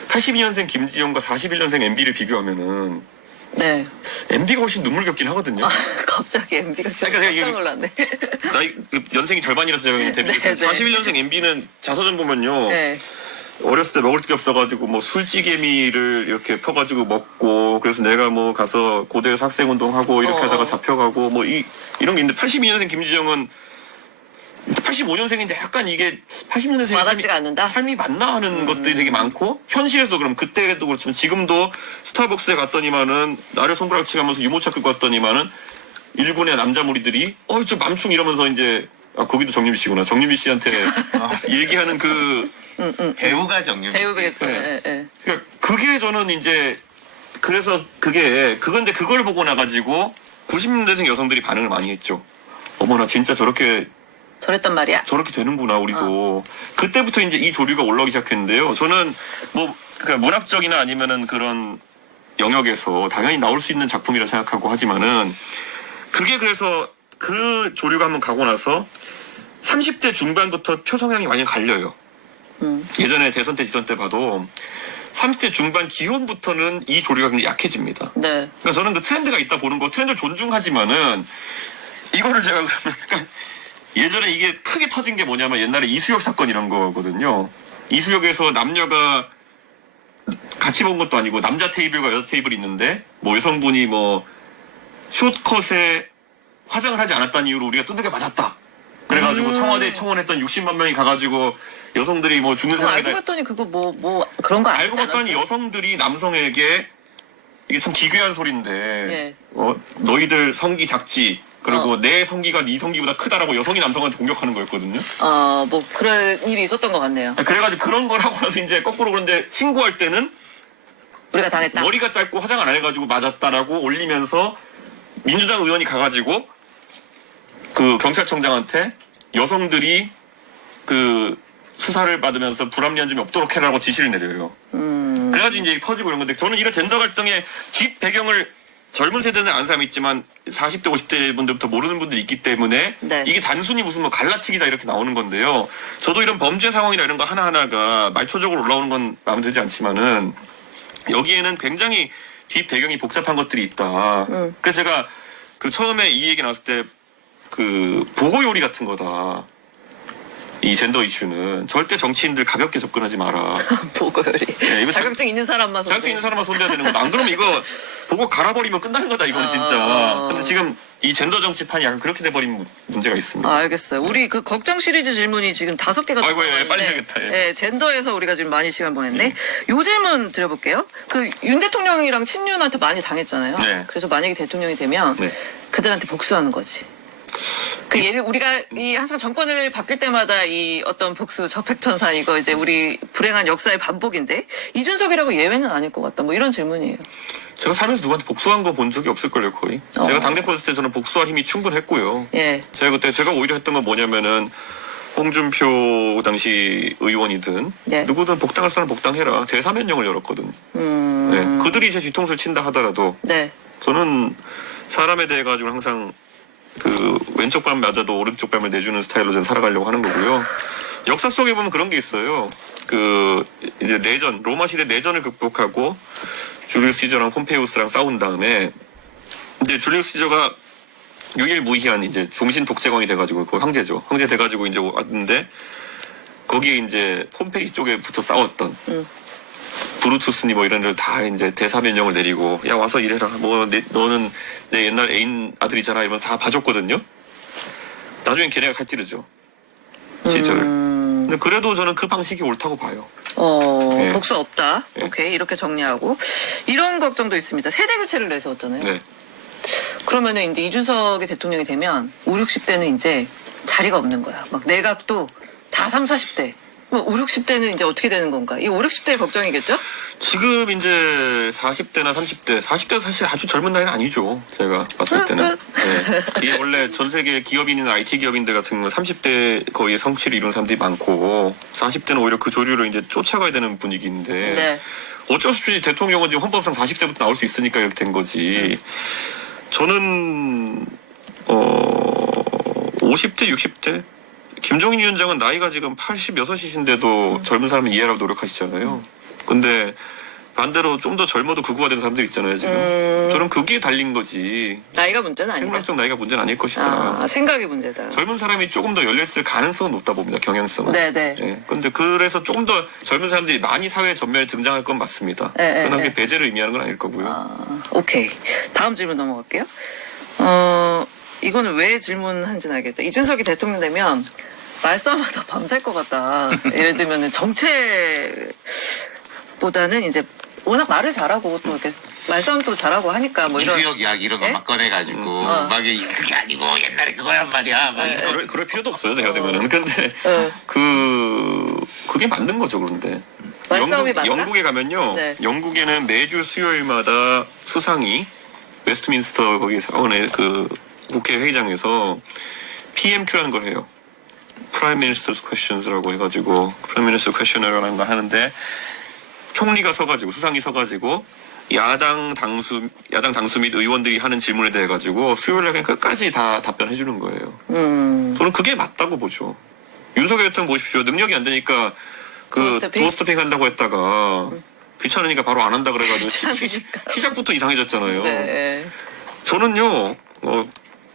82년생 김지영과 41년생 MB를 비교하면은 네. MB가 훨씬 눈물겹긴 하거든요. 아, 갑자기 MB가 좀 그러니까 제가 깜짝 놀랐네. 나이 연생이 절반이라서 제가 그냥 데뷔. 네, 네. 41년생 MB는 자서전 보면요. 네. 어렸을 때 먹을 게 없어가지고 뭐 술찌개미를 이렇게 펴가지고 먹고 그래서 내가 뭐 가서 고대에서 학생운동하고 이렇게 하다가 잡혀가고 뭐 이런 게 있는데 82년생 김지영은 85년생인데 약간 이게 80년생의 와닿지가 않는다? 삶이 맞나 하는 것들이 되게 많고 현실에서도 그럼 그때도 그렇지만 지금도 스타벅스에 갔더니만은 나를 손가락치면서 유모차 끌고 갔더니만은 일군의 남자 무리들이 저 맘충 이러면서 이제 거기도 정유미 씨구나. 정유미 씨한테 얘기하는 그 배우가 정유. 배우겠다. 네. 예, 예. 그러니까 그게 저는 이제 그래서 그건데 그걸 보고 나가지고 90년대생 여성들이 반응을 많이 했죠. 어머나 진짜 저렇게 저랬단 말이야. 되는구나 우리도. 그때부터 이제 이 조류가 올라오기 시작했는데요. 저는 뭐 그러니까 문학적이나 아니면은 그런 영역에서 당연히 나올 수 있는 작품이라 생각하고 하지만은 그게 그래서 그 조류가 한번 가고 나서 30대 중반부터 표 성향이 많이 갈려요. 예전에 대선 때 지선 때 봐도 30대 중반 기혼부터는 이 조류가 굉장히 약해집니다. 네. 그러니까 저는 그 트렌드가 있다 보는 거 트렌드를 존중하지만은 이거를 제가 그러니까 예전에 이게 크게 터진 게 뭐냐면 옛날에 이수역 사건 이런 거거든요. 이수역에서 남녀가 같이 본 것도 아니고 남자 테이블과 여자 테이블이 있는데 뭐 여성분이 뭐 숏컷에 화장을 하지 않았다는 이유로 우리가 두들겨 맞았다. 그래가지고 청와대에 청원했던 60만 명이 가가지고 여성들이 뭐 죽는 그거 세상에 알고 봤더니 그거 뭐 그런 거 알고 아니지 봤더니 않았어요? 여성들이 남성에게 이게 참 기괴한 소리인데 예. 너희들 성기 작지 그리고 내 성기가 네 성기보다 크다라고 여성이 남성한테 공격하는 거였거든요. 뭐 그런 일이 있었던 것 같네요. 그래가지고 그런 걸 하고 나서 이제 거꾸로 그런데 신고할 때는 우리가 당했다. 머리가 짧고 화장 안 해가지고 맞았다라고 올리면서 민주당 의원이 가가지고 그 경찰청장한테 여성들이 그 수사를 받으면서 불합리한 점이 없도록 해라고 지시를 내려요. 그래가지고 이제 터지고 이런 건데 저는 이런 젠더 갈등의 뒷 배경을 젊은 세대는 아는 사람이 있지만 40대 50대 분들부터 모르는 분들이 있기 때문에 네. 이게 단순히 무슨 뭐 갈라치기다 이렇게 나오는 건데요. 저도 이런 범죄 상황이나 이런 거 하나하나가 말초적으로 올라오는 건 마음에 들지 않지만은 여기에는 굉장히 뒷 배경이 복잡한 것들이 있다. 그래서 제가 그 처음에 이 얘기 나왔을 때 그 보고 요리 같은 거다. 이 젠더 이슈는 절대 정치인들 가볍게 접근하지 마라. 보고 요리. 네, 이거 자격증 있는 사람만 손. 자격증 있는 사람만 손대야 되는 거다. 안 그러면 이거 보고 갈아버리면 끝나는 거다. 이건 진짜. 근데 지금 이 젠더 정치판이 약간 그렇게 돼버린 문제가 있습니다. 알겠어요. 우리 그 걱정 시리즈 질문이 지금 5개가 아이고, 예, 빨리 해야겠다, 예. 네, 젠더에서 우리가 지금 많이 시간 보냈네. 요 질문 드려볼게요. 그 윤 대통령이랑 친윤한테 많이 당했잖아요. 네. 그래서 만약에 대통령이 되면 네. 그들한테 복수하는 거지. 그 예를 우리가 이 항상 정권을 바뀔 때마다 이 어떤 복수 적폐천산 이거 이제 우리 불행한 역사의 반복인데 이준석이라고 예외는 아닐 것 같다. 뭐 이런 질문이에요. 제가 살면서 누구한테 복수한 거 본 적이 없을걸요, 거의. 제가 당대표였을 때 저는 복수할 힘이 충분했고요. 예. 제가 오히려 했던 건 뭐냐면은 홍준표 당시 의원이든 네. 누구든 복당할 사람 복당해라. 대사면령을 열었거든. 네. 그들이 제 뒤통수를 친다 하더라도 네. 저는 사람에 대해 가지고 항상 그 왼쪽 뺨 맞아도 오른쪽 뺨을 내주는 스타일로 전 살아가려고 하는 거고요. 역사 속에 보면 그런 게 있어요. 그 이제 내전, 로마 시대 내전을 극복하고 줄리우스 시저랑 폼페이우스랑 싸운 다음에 이제 줄리우스 시저가 유일무이한 이제 종신 독재광이 돼가지고 그 황제죠. 황제 돼가지고 이제 왔는데 거기에 이제 폼페이 쪽에 붙어 싸웠던 브루투스니 뭐 이런 애들 다 이제 대사면령을 내리고 야 와서 일해라. 뭐 너는 내 옛날 애인 아들이잖아. 이러면서 다 봐줬거든요. 나중엔 걔네가 칼찌르죠. 시절을. 근데 그래도 저는 그 방식이 옳다고 봐요. 네. 복수 없다. 네. 오케이. 이렇게 정리하고. 이런 걱정도 있습니다. 세대 교체를 내세웠잖아요. 네. 그러면은 이제 이준석이 대통령이 되면 5, 60대는 이제 자리가 없는 거야. 막 내각도 다 3, 40대. 뭐 5, 60대는 이제 어떻게 되는 건가? 이 5, 60대의 걱정이겠죠? 지금 이제 40대나 30대, 40대도 사실 아주 젊은 나이는 아니죠. 제가 봤을 때는. 네. 이게 원래 전 세계 기업인이나 IT 기업인들 같은 경우는 30대 거의 성취를 이룬 사람들이 많고 40대는 오히려 그 조류를 이제 쫓아가야 되는 분위기인데 네. 어쩔 수 없이 대통령은 지금 헌법상 40대부터 나올 수 있으니까 이렇게 된 거지. 저는 50대, 60대 김종인 위원장은 나이가 지금 86이신데도 젊은 사람을 이해하려고 노력하시잖아요. 근데 반대로 좀 더 젊어도 극우가 된 사람들 있잖아요, 지금. 저는 그게 달린 거지. 나이가 문제는 아니다. 생물학적 나이가 문제는 아닐 것이다. 아, 생각이 문제다. 젊은 사람이 조금 더 열렸을 가능성은 높다 봅니다, 경향성은. 네네. 예. 근데 그래서 조금 더 젊은 사람들이 많이 사회 전면에 등장할 건 맞습니다. 네, 그러나 네, 그게 배제를 의미하는 건 아닐 거고요. 아, 오케이. 다음 질문 넘어갈게요. 이거는 왜 질문한지는 알겠다. 이준석이 대통령 되면 말싸움하다 밤샐 것 같다. 예를 들면은 정책보다는 이제 워낙 말을 잘하고 또 이렇게 말싸움도 잘하고 하니까 뭐 이런. 이수혁 이야기 이런 거 네? 막 꺼내가지고 막 그게 아니고 옛날에 그거란 말이야. 막 이런 그럴 필요도 없어요, 내가 되면은. 근데 그게 맞는 거죠, 그런데. 말싸움이 맞나? 영국에 가면요. 네. 영국에는 매주 수요일마다 수상이 웨스트민스터 거기 사원의 그 국회 회의장에서 PMQ라는 걸 해요. Prime Minister's Questions라고 해가지고 Prime Minister's Question이라는 걸 하는데 총리가 서가지고 수상이 서가지고 야당 당수 및 의원들이 하는 질문에 대해 가지고 수요일에 그냥 끝까지 다 답변해 주는 거예요. 저는 그게 맞다고 보죠. 윤석열 대통령 보십시오. 능력이 안 되니까 그 도어 스토핑 한다고 했다가 귀찮으니까 바로 안 한다 그래가지고 귀찮으니까. 시작부터 이상해졌잖아요. 네. 저는요,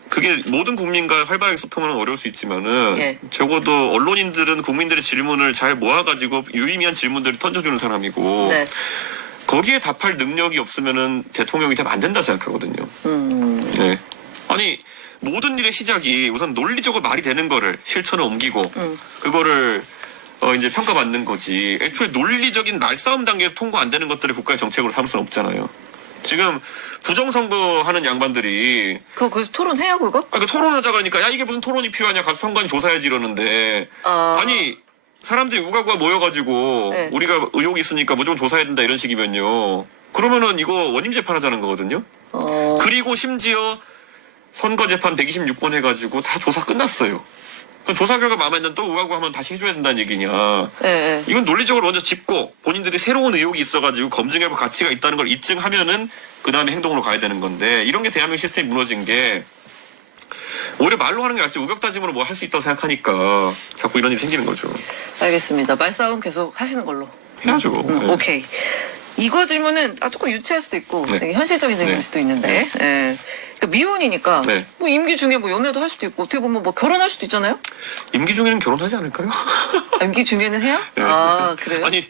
그게 모든 국민과 활발하게 소통하는 어려울 수 있지만은 예. 적어도 언론인들은 국민들의 질문을 잘 모아가지고 유의미한 질문들을 던져주는 사람이고 네. 거기에 답할 능력이 없으면은 대통령이 되면 안 된다 생각하거든요. 네. 아니 모든 일의 시작이 우선 논리적으로 말이 되는 거를 실천을 옮기고 그거를 이제 평가받는 거지. 애초에 논리적인 말싸움 단계에서 통과 안 되는 것들을 국가의 정책으로 삼을 수는 없잖아요. 지금 부정선거하는 양반들이 그거 토론해요, 그거? 그 토론하자고 하니까 야 이게 무슨 토론이 필요하냐 가서 선관위 조사해야지 이러는데 아니 사람들이 우가구가 모여가지고 네. 우리가 의혹이 있으니까 무조건 조사해야 된다 이런 식이면요 그러면은 이거 원님 재판하자는 거거든요. 그리고 심지어 선거재판 126번 해가지고 다 조사 끝났어요. 그럼 조사 결과 마음에 안 들면 또 우가구 하면 다시 해줘야 된다는 얘기냐. 네. 이건 논리적으로 먼저 짚고 본인들이 새로운 의혹이 있어가지고 검증해볼 가치가 있다는 걸 입증하면은 그 다음에 행동으로 가야 되는 건데 이런 게 대한민국 시스템이 무너진 게 오히려 말로 하는 게 낫지 우격다짐으로 뭐 할 수 있다고 생각하니까 자꾸 이런 일이 생기는 거죠. 알겠습니다. 말싸움 계속 하시는 걸로. 해야죠. 네. 오케이. 이거 질문은 조금 유치할 수도 있고 네. 되게 현실적인 질문일 네. 수도 있는데 예. 그러니까 미혼이니까 네. 뭐 임기 중에 뭐 연애도 할 수도 있고 어떻게 보면 뭐 결혼할 수도 있잖아요. 임기 중에는 결혼하지 않을까요? 임기 중에는 해요? 네. 아 그래요? 아니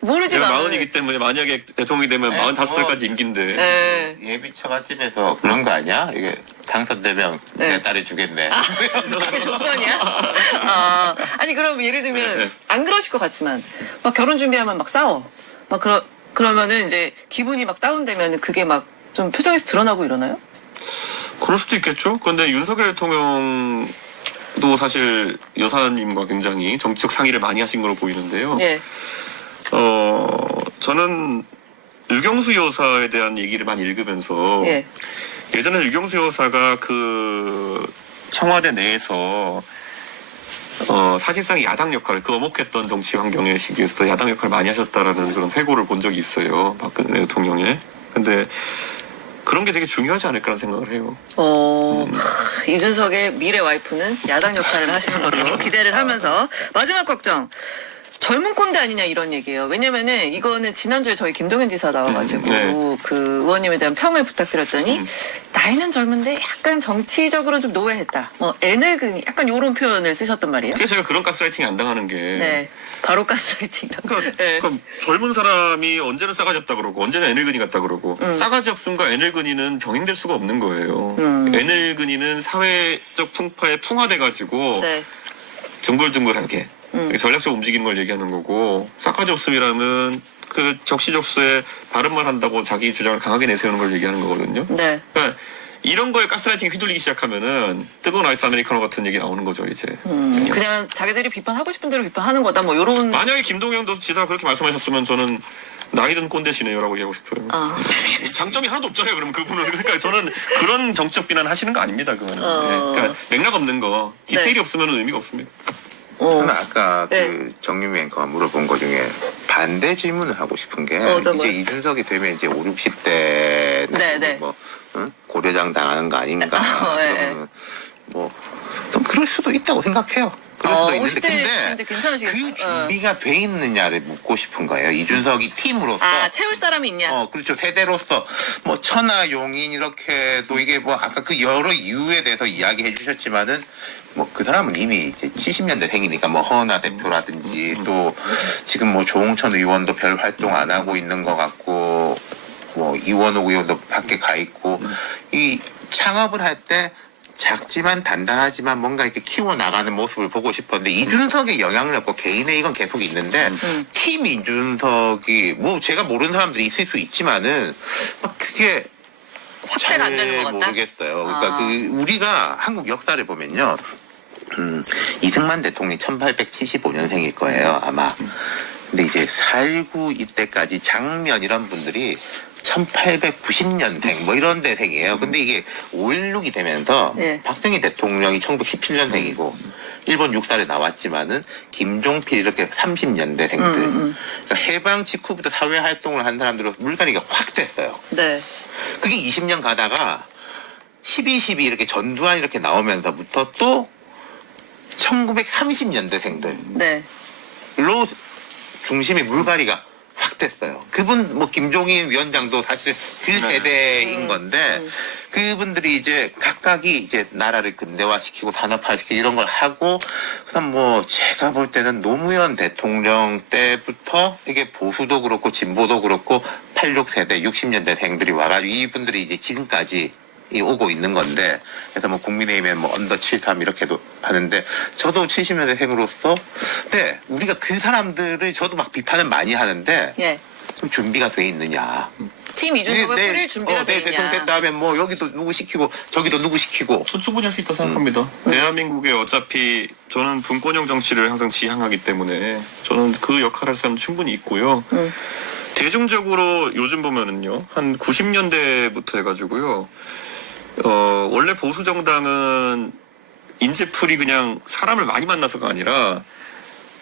모르지가 제가 않아요. 40이기 때문에 만약에 대통령이 되면 네, 45살까지 임기인데 네. 예비 처갓집에서 그런 거 아니야? 이게 당선되면 네. 내 딸이 주겠네. 그게 조건이야? 아니 그럼 예를 들면 네. 안 그러실 것 같지만 막 결혼 준비하면 막 싸워. 막 그러면은 이제 기분이 막 다운되면 그게 막 좀 표정에서 드러나고 이러나요? 그럴 수도 있겠죠. 그런데 윤석열 대통령도 사실 여사님과 굉장히 정치적 상의를 많이 하신 걸로 보이는데요. 예. 저는 유경수 여사에 대한 얘기를 많이 읽으면서 예. 예전에 유경수 여사가 그 청와대 내에서 사실상 야당 역할을 그 어목했던 정치 환경의 시기에서도 야당 역할을 많이 하셨다라는 그런 회고를 본 적이 있어요. 박근혜 대통령의. 근데 그런 게 되게 중요하지 않을까라는 생각을 해요. 이준석의 미래 와이프는 야당 역할을 하시는 걸로 기대를 하면서 마지막 걱정. 젊은 꼰대 아니냐 이런 얘기예요. 왜냐면은 이거는 지난주에 저희 김동연 지사 나와가지고 네. 그 의원님에 대한 평을 부탁드렸더니 나이는 젊은데 약간 정치적으로 좀 노예했다. 뭐 애늙은이 약간 이런 표현을 쓰셨단 말이에요. 그래서 제가 그런 가스라이팅이 안 당하는 게 네. 바로 가스라이팅이라고. 그러니까, 네. 그러니까 젊은 사람이 언제는 싸가지 없다 그러고 언제는 애늙은이 같다 그러고 싸가지 없음과 애늙은이는 병행될 수가 없는 거예요. 애늙은이는 사회적 풍파에 풍화돼가지고 네. 둥글둥글하게 전략적 움직이는 걸 얘기하는 거고 싸가지 없음이라면 그 적시적소에 바른말 한다고 자기 주장을 강하게 내세우는 걸 얘기하는 거거든요. 네. 그러니까 이런 거에 가스라이팅 휘둘리기 시작하면은 뜨거운 아이스 아메리카노 같은 얘기 나오는 거죠 이제. 그냥 자기들이 비판하고 싶은 대로 비판하는 거다. 뭐 요런. 만약에 김동연 지사가 그렇게 말씀하셨으면 저는 나이든 꼰대시네요라고 얘기하고 싶어요. 장점이 하나도 없잖아요. 그러면 그분은 그러니까 저는 그런 정치적 비난 하시는 거 아닙니다. 그거는. 네. 그러니까 맥락 없는 거 디테일이 네. 없으면 의미가 없습니다. 저는 아까 네. 그 정유미 앵커가 물어본 것 중에 반대 질문을 하고 싶은 게 어떤 이제 거요? 이준석이 되면 이제 5, 60대 네, 네. 뭐 고려장 당하는 거 아닌가 네. 그러면 뭐좀 그럴 수도 있다고 생각해요. 그럴 수도 있는데 50대 근데 괜찮으시겠어요? 그 준비가 돼 있느냐를 묻고 싶은 거예요. 이준석이 팀으로서 채울 사람이 있냐? 그렇죠. 세대로서 뭐 천하 용인 이렇게도 이게 뭐 아까 그 여러 이유에 대해서 이야기해 주셨지만은 뭐 그 사람은 이미 이제 70년대 생이니까 뭐 허은하 대표라든지 또 지금 뭐 조홍천 의원도 별 활동 안 하고 있는 것 같고 뭐 이원호 의원도 밖에 가 있고 이 창업을 할 때 작지만 단단하지만 뭔가 이렇게 키워나가는 모습을 보고 싶었는데 이준석의 영향력과 개인의 이건 계속 있는데 팀 이준석이 뭐 제가 모르는 사람들이 있을 수 있지만은 막 그게 확대가 안 되는 것 같다? 모르겠어요. 그러니까 그 우리가 한국 역사를 보면요. 이승만 대통령이 1875년생일 거예요, 아마. 근데 이제 4.19 이때까지 장면 이런 분들이 1890년생 뭐 이런 대생이에요. 근데 이게 5.16이 되면서 네. 박정희 대통령이 1917년생이고 일본 육사에 나왔지만은 김종필 이렇게 30년대생들 그러니까 해방 직후부터 사회 활동을 한 사람들로 물갈이가 확 됐어요. 네. 그게 20년 가다가 12.12 이렇게 전두환 이렇게 나오면서부터 또 1930년대생들로 네. 중심의 물갈이가 확 됐어요. 그분 뭐 김종인 위원장도 사실 그 세대인 건데 그분들이 이제 각각이 이제 나라를 근대화시키고 산업화시키고 이런 걸 하고 그다음 뭐 제가 볼 때는 노무현 대통령 때부터 이게 보수도 그렇고 진보도 그렇고 86세대 60년대생들이 와가지고 이분들이 이제 지금까지 오고 있는 건데 그래서 뭐 국민의힘에 뭐 언더 73 이렇게도 하는데 저도 70년대생으로서 네 우리가 그 사람들을 저도 막 비판을 많이 하는데 예. 좀 준비가 돼 있느냐. 팀 이준석을 꾸릴 준비가 돼 대통령 있냐? 됐다 하면 뭐 여기도 누구 시키고 저기도 누구 시키고 전 충분히 할 수 있다고 생각합니다. 대한민국에 어차피 저는 분권형 정치를 항상 지향하기 때문에 저는 그 역할을 할 사람 충분히 있고요. 대중적으로 요즘 보면은요, 한 90년대부터 해가지고요, 원래 보수 정당은 인재풀이 그냥 사람을 많이 만나서가 아니라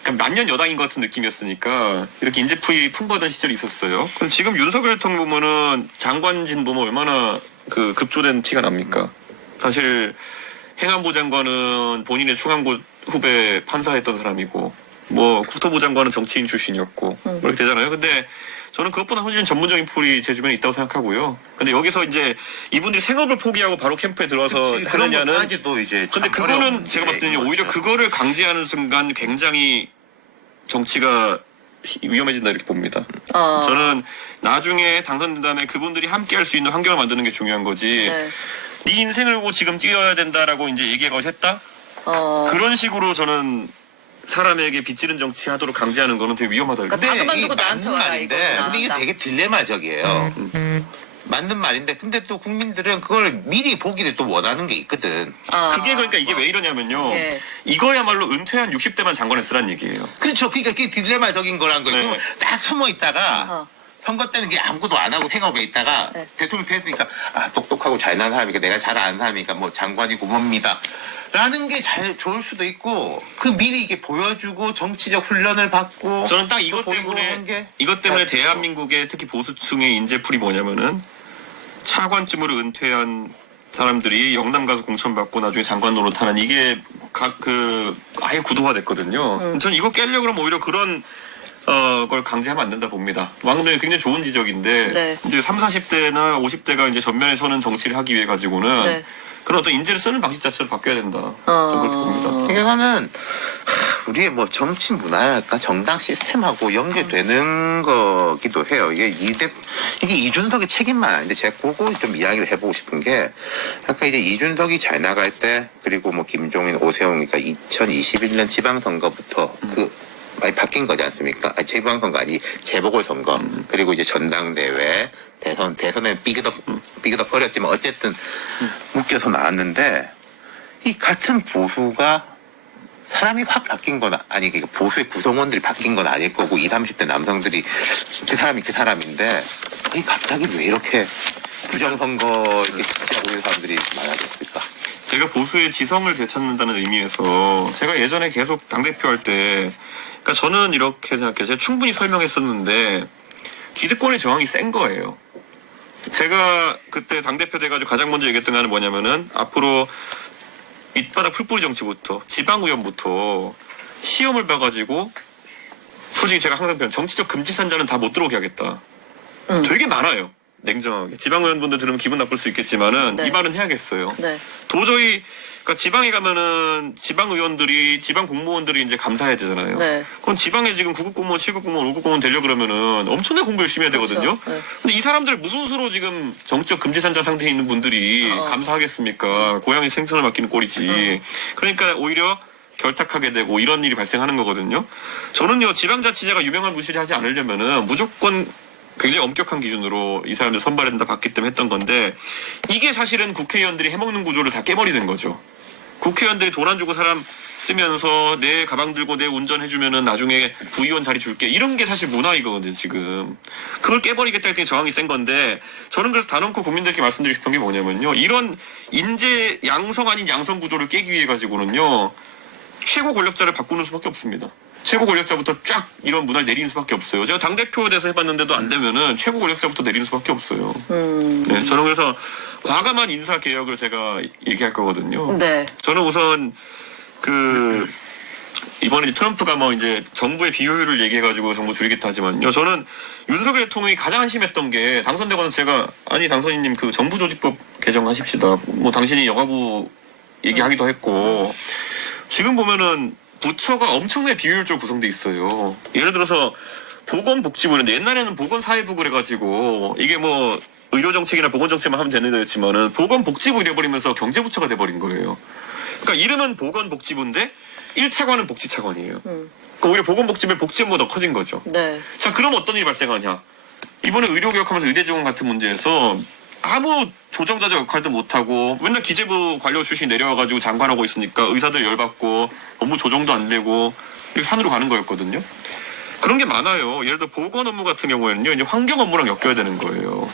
그냥 만년 여당인 것 같은 느낌이었으니까 이렇게 인재풀이 풍부하던 시절이 있었어요. 그럼 지금 윤석열 대통령 보면은 장관진 보면 얼마나 그 급조된 티가 납니까? 사실 행안부 장관은 본인의 충안고 후배 판사했던 사람이고 뭐 국토부 장관은 정치인 출신이었고 그렇게 되잖아요. 근데 저는 그것보다 훨씬 전문적인 풀이 제 주변에 있다고 생각하고요. 근데 여기서 이제 이분들이 생업을 포기하고 바로 캠프에 들어와서 그런 하느냐는 것까지도 이제 근데 그거는 제가 봤을 때는 오히려 그거를 강제하는 순간 굉장히 정치가 위험해진다 이렇게 봅니다. 저는 나중에 당선된 다음에 그분들이 함께 할 수 있는 환경을 만드는 게 중요한 거지. 네. 네 인생을 고 지금 뛰어야 된다라고 이제 얘기가 했다? 그런 식으로 저는 사람에게 빚지는 정치 하도록 강제하는 거는 되게 위험하다. 그러니까 다 그만두고 이게 나한테 맞는 와라, 말인데 이거구나. 근데 이게 되게 딜레마적이에요. 맞는 말인데 근데 또 국민들은 그걸 미리 보기를 또 원하는 게 있거든. 그게 그러니까 이게 왜 이러냐면요. 예. 이거야말로 은퇴한 60대만 장관에 쓰란 얘기예요. 그렇죠. 그러니까 그게 딜레마적인 거란 거예요. 네. 딱 숨어 있다가 어. 선거 때는 그게 아무것도 안 하고 생업에 있다가 네. 대통령 됐으니까 아 똑똑하고 잘난 사람이니까 내가 잘 아는 사람이니까 뭐 장관이고 뭡니다. 라는 게 잘 좋을 수도 있고 그 미리 이게 보여주고 정치적 훈련을 받고 저는 딱 이것 보이고 한 때문에 게 이것 때문에 잘 대한민국의 특히 보수층의 인재풀이 뭐냐면은 차관쯤으로 은퇴한 사람들이 영남 가서 공천받고 나중에 장관 노릇하는 이게 아예 구도화됐거든요. 저는 이거 깨려고 그러면 오히려 그런 걸 강제하면 안 된다 봅니다. 왕들이 굉장히 좋은 지적인데 네. 이제 30, 40대나 50대가 이제 전면에 서는 정치를 하기 위해 가지고는 네. 그런 어떤 인재를 쓰는 방식 자체를 바뀌어야 된다. 저는 그렇게 봅니다. 이거는 우리의 뭐 정치 문화랄까 정당 시스템하고 연결되는 거기도 해요. 이게 이준석의 책임만 아닌데 제가 그거 좀 이야기를 해보고 싶은 게 아까 이제 이준석이 잘 나갈 때 그리고 뭐 김종인, 오세훈 그러니까 2021년 지방선거부터 많이 바뀐 거지 않습니까? 아니, 지방선거 아니 재보궐선거 그리고 이제 전당대회 대선에 삐그덕 거렸지만 어쨌든 묶여서 나왔는데 이 같은 보수가 사람이 확 바뀐 건 아니 그러니까 보수의 구성원들이 바뀐 건 아닐 거고 20, 30대 남성들이 그 사람인데 이 갑자기 왜 이렇게 부정선거 이렇게 지지하고 있는 사람들이 많아졌을까? 제가 보수의 지성을 되찾는다는 의미에서 제가 예전에 계속 당대표 할 때 그러니까 저는 이렇게 생각해요. 제가 충분히 설명했었는데 기득권의 저항이 센 거예요. 제가 그때 당대표 돼가지고 가장 먼저 얘기했던 거는 뭐냐면은 앞으로 밑바닥 풀뿌리 정치부터 지방의원부터 시험을 봐가지고 솔직히 제가 항상 표현 정치적 금지산자는 다 못 들어오게 하겠다. 되게 많아요. 냉정하게. 지방의원분들 들으면 기분 나쁠 수 있겠지만은 네. 이 말은 해야겠어요. 네. 도저히 그러니까 지방에 가면은 지방의원들이 지방 공무원들이 이제 감사해야 되잖아요. 네. 그럼 지방에 지금 9급 공무원, 7급 공무원, 5급 공무원 되려 그러면은 엄청나게 공부 열심히 해야 되거든요. 그렇죠. 네. 근데 이 사람들 무슨 수로 지금 정치적 금지산자 상태에 있는 분들이 감사하겠습니까? 고향의 생선을 맡기는 꼴이지. 그러니까 오히려 결탁하게 되고 이런 일이 발생하는 거거든요. 저는요 지방자치제가 유명한 무실을 하지 않으려면은 무조건 굉장히 엄격한 기준으로 이 사람들 선발한다 받기 때문에 했던 건데 이게 사실은 국회의원들이 해먹는 구조를 다 깨버리는 거죠. 국회의원들이 돈 안 주고 사람 쓰면서 내 가방 들고 내 운전해주면은 나중에 구의원 자리 줄게 이런 게 사실 문화이거든요 지금. 그걸 깨버리겠다 했더니 저항이 센 건데 저는 그래서 단언코 국민들께 말씀드리고 싶은 게 뭐냐면요 이런 인재 양성 아닌 양성 구조를 깨기 위해 가지고는요 최고 권력자를 바꾸는 수밖에 없습니다. 최고 권력자부터 쫙 이런 문화를 내리는 수밖에 없어요. 제가 당대표에 대해서 해봤는데도 안 되면은 최고 권력자부터 내리는 수밖에 없어요. 네, 저는 그래서 과감한 인사 개혁을 제가 얘기할 거거든요. 네. 저는 우선 이번에 트럼프가 뭐 이제 정부의 비효율을 얘기해가지고 정부 줄이겠다 하지만요. 저는 윤석열 대통령이 가장 한심했던 게 당선되고 나서 제가 아니 당선인님 그 정부조직법 개정하십시다. 뭐 당신이 여가부 얘기하기도 했고 지금 보면은 부처가 엄청나게 비효율적으로 구성돼 있어요. 예를 들어서 보건복지부인데 옛날에는 보건사회부 그래가지고 이게 뭐 의료정책이나 보건정책만 하면 되는 거였지만은 보건복지부 이래버리면서 경제부처가 돼버린 거예요. 그러니까 이름은 보건복지부인데 1차관은 복지차관이에요. 그러니까 오히려 보건복지부의 복지 업무가 더 커진 거죠. 네. 자, 그럼 어떤 일이 발생하냐? 이번에 의료개혁하면서 의대 지원 같은 문제에서 아무 조정자적 역할도 못하고 맨날 기재부 관료 출신 내려와가지고 장관하고 있으니까 의사들 열받고 업무 조정도 안 되고 이렇게 산으로 가는 거였거든요. 그런 게 많아요. 예를 들어 보건 업무 같은 경우에는요, 이제 환경 업무랑 엮여야 되는 거예요.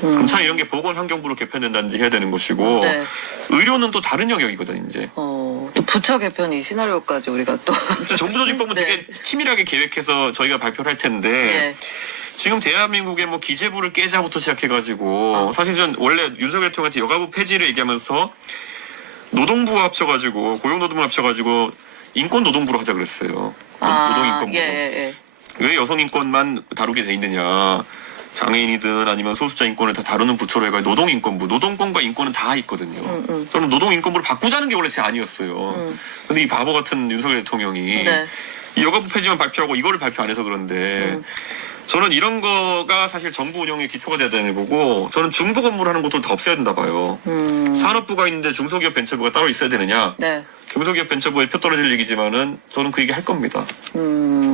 그럼 차라리 이런 게 보건환경부로 개편된다든지 해야 되는 것이고 네. 의료는 또 다른 영역이거든 이제. 또 부처 개편이 시나리오까지 우리가 또. 정부조직법은 네. 되게 치밀하게 계획해서 저희가 발표를 할 텐데 네. 지금 대한민국의 뭐 기재부를 깨자부터 시작해가지고 사실 전 원래 윤석열 대통령한테 여가부 폐지를 얘기하면서 노동부와 합쳐가지고 고용노동부 합쳐가지고 인권노동부로 하자 그랬어요. 노동인권부. 예. 왜 여성 인권만 다루게 돼 있느냐. 장애인이든 아니면 소수자 인권을 다 다루는 부처로 해가지고 노동인권부, 노동권과 인권은 다 있거든요. 저는 노동인권부를 바꾸자는 게 원래 제 아니었어요. 근데 이 바보 같은 윤석열 대통령이 네. 이 여가부 폐지만 발표하고 이거를 발표 안 해서 그런데 저는 이런 거가 사실 정부 운영의 기초가 돼야 되는 거고 저는 중복 업무를 하는 것도 다 없애야 된다 봐요. 산업부가 있는데 중소기업 벤처부가 따로 있어야 되느냐. 네. 중소기업 벤처부에 표 떨어질 얘기지만은 저는 그 얘기 할 겁니다.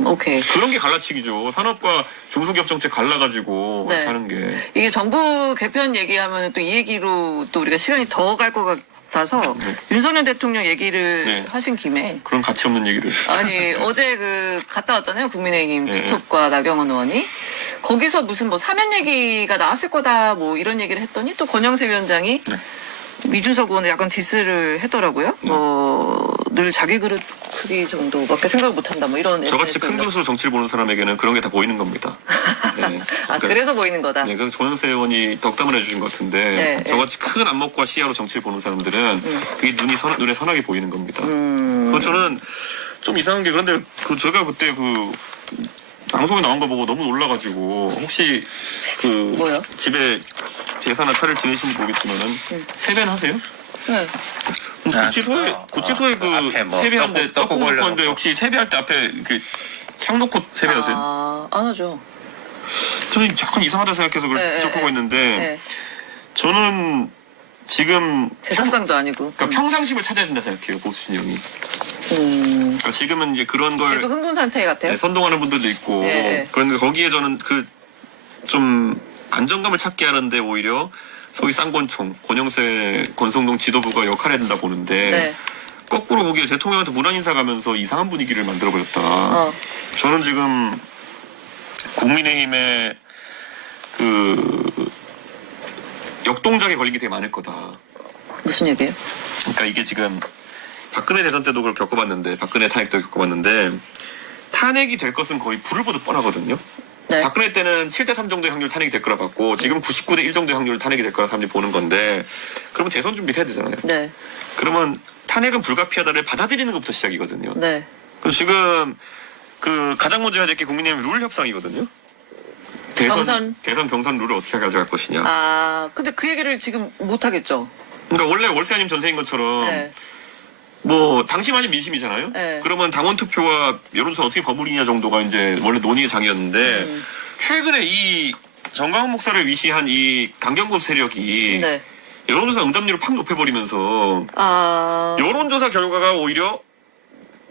오케이. 그런 게 갈라치기죠. 산업과 중소기업 정책 갈라가지고 네. 하는 게. 이게 정부 개편 얘기하면 또 이 얘기로 또 우리가 시간이 더 갈 것 같아서 윤석열 대통령 얘기를 네. 하신 김에 그런 가치 없는 얘기를. 아니 어제 그 갔다 왔잖아요 국민의힘 네. 투톱과 나경원 의원이 거기서 무슨 뭐 사면 얘기가 나왔을 거다 뭐 이런 얘기를 했더니 또 권영세 위원장이 네. 이준석 의원을 약간 디스를 했더라고요. 뭐 늘 자기 그릇 크기 정도밖에 생각을 못한다 뭐 이런. 저같이 큰 SNS 를. 그릇으로 정치를 보는 사람에게는 그런 게 다 보이는 겁니다. 네. 아 그래서 보이는 거다. 네, 그 권영세 의원이 덕담을 해주신 것 같은데 네, 저같이 큰 안목과 시야로 정치를 보는 사람들은 그게 눈에 선하게 보이는 겁니다. 음. 그래서 저는 좀 이상한 게 그런데 제가 그때 그 방송에 나온 거 보고 너무 놀라가지고 혹시 그 뭐요? 집에 제사나 차를 지내시는지 모르겠지만은 세배는 하세요? 네. 구치소에 그 앞에 뭐 세배하는데 떡국 떡국 먹고 올려놓고. 하는데 혹시 세배할 때 앞에 이렇게 창 놓고 세배하세요? 안 하죠. 저는 약간 이상하다 생각해서 그걸 네, 지적하고 네, 있는데 네. 저는 지금 제사상도 아니고. 그러니까 평상심을 찾아야 된다 생각해요 보수 진영이. 그러니까 지금은 이제 그런 걸 계속 흥분 상태 같아요. 네, 선동하는 분들도 있고 네. 그런데 거기에 저는 그 좀 안정감을 찾게 하는데 오히려 소위 쌍권총 권영세 권성동 지도부가 역할을 해야 된다 보는데 네. 거꾸로 보기에 대통령한테 문안 인사 가면서 이상한 분위기를 만들어 버렸다. 저는 지금 국민의힘의 그 역동작에 걸린 게 되게 많을 거다. 무슨 얘기예요? 그러니까 이게 지금 박근혜 대선 때도 그걸 겪어봤는데 박근혜 탄핵도 겪어봤는데 탄핵이 될 것은 거의 불을 보듯 뻔하거든요. 네. 박근혜 때는 7대3 정도의 확률 탄핵이 될 거라 봤고 지금 99대1 정도의 확률 탄핵이 될 거라 사람들이 보는 건데 그러면 대선 준비를 해야 되잖아요. 네. 그러면 탄핵은 불가피하다를 받아들이는 것부터 시작이거든요. 네. 그럼 지금 그 가장 먼저 해야 될 게 국민의힘 룰 협상이거든요. 경선. 대선 경선 룰을 어떻게 가져갈 것이냐. 근데 그 얘기를 지금 못 하겠죠. 그러니까 원래 월세 아님 전세인 것처럼 네. 뭐 당심 아닌 민심이잖아요. 네. 그러면 당원 투표와 여론조사 어떻게 버무리냐 정도가 이제 원래 논의의 장이었는데 최근에 이 정광훈 목사를 위시한 이 강경구 세력이 네. 여론조사 응답률을 팍 높여버리면서 여론조사 결과가 오히려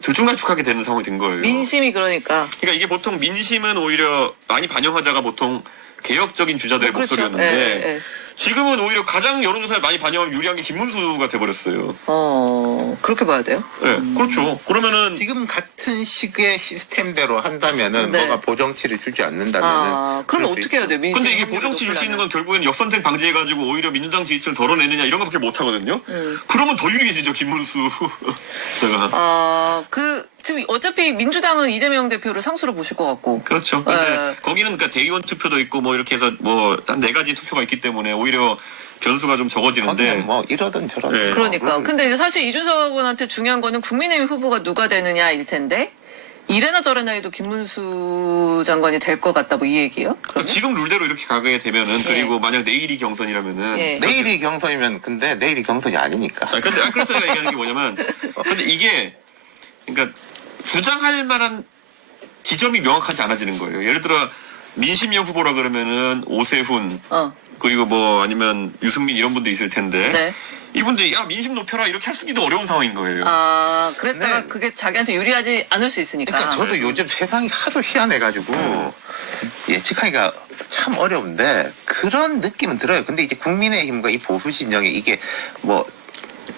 들쭉날쭉하게 되는 상황이 된 거예요. 민심이 그러니까. 그러니까 이게 보통 민심은 오히려 많이 반영하자가 보통 개혁적인 주자들의 그렇죠. 목소리였는데 예, 예. 지금은 오히려 가장 여론조사를 많이 반영하면 유리한 게 김문수가 돼버렸어요. 그렇게 봐야 돼요? 네, 그렇죠. 그러면은 지금 같은 시기의 시스템대로 한다면은 네. 뭐가 보정치를 주지 않는다면은 그럼 그럴 수 어떻게 해야 돼요? 민심 근데 이게 확률을 보정치 줄 수 있는 높이려면? 건 결국엔 역선택 방지해가지고 오히려 민주당 지지층을 덜어내느냐 이런 것밖에 못 하거든요. 그러면 더 유리해지죠 김문수. 제가. 지금 어차피 민주당은 이재명 대표를 상수로 보실 것 같고. 그렇죠. 근데 네. 거기는 그러니까 대의원 투표도 있고 뭐 이렇게 해서 뭐 한 4가지 투표가 있기 때문에 오히려 변수가 좀 적어지는데. 거기는 뭐 이러든 저러든 네. 그러니까. 근데 이제 사실 이준석 의원한테 중요한 거는 국민의힘 후보가 누가 되느냐일 텐데, 이래나 저래나 해도 김문수 장관이 될 것 같다, 뭐 이 얘기요? 그러니까 지금 룰대로 이렇게 가게 되면은 그리고 만약 내일이 경선이라면은 예. 내일이 경선이면 근데 내일이 경선이 아니니까. 근데 그래서 제가 얘기하는 게 뭐냐면 근데 이게 그러니까 주장할 만한 지점이 명확하지 않아지는 거예요. 예를 들어 민심형 후보라 그러면은 오세훈 그리고 뭐 아니면 유승민 이런 분도 있을 텐데 네. 이분들이 야 민심 높여라 이렇게 할 수기도 어려운 상황인 거예요. 그랬다가 네. 그게 자기한테 유리하지 않을 수 있으니까. 그러니까 저도 요즘 세상이 하도 희한해가지고 예측하기가 참 어려운데 그런 느낌은 들어요. 근데 이제 국민의힘과 이 보수 진영이 이게 뭐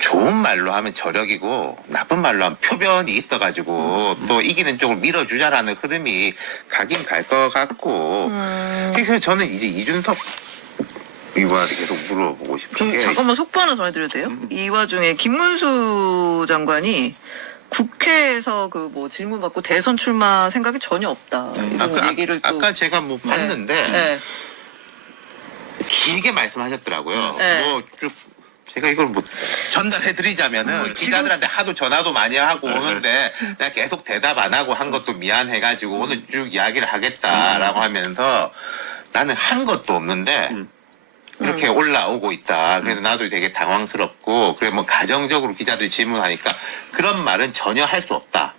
좋은 말로 하면 저력이고 나쁜 말로 하면 표변이 있어가지고 또 이기는 쪽을 밀어주자라는 흐름이 가긴 갈 것 같고 그래서 저는 이제 이준석 의원한테 계속 물어보고 싶은 게 잠깐만 속보 하나 전해드려도 돼요? 이 와중에 김문수 장관이 국회에서 그 뭐 질문 받고 대선 출마 생각이 전혀 없다. 이런 얘기를 또. 아까 제가 뭐 봤는데 네. 길게 말씀하셨더라고요. 네. 뭐 쭉 제가 이걸 뭐 전달해드리자면은 기자들한테 하도 전화도 많이 하고 오는데 내가 계속 대답 안 하고 한 것도 미안해가지고 오늘 쭉 이야기를 하겠다라고 하면서 나는 한 것도 없는데 이렇게 올라오고 있다. 그래서 나도 되게 당황스럽고 그래 뭐 가정적으로 기자들이 질문하니까 그런 말은 전혀 할 수 없다.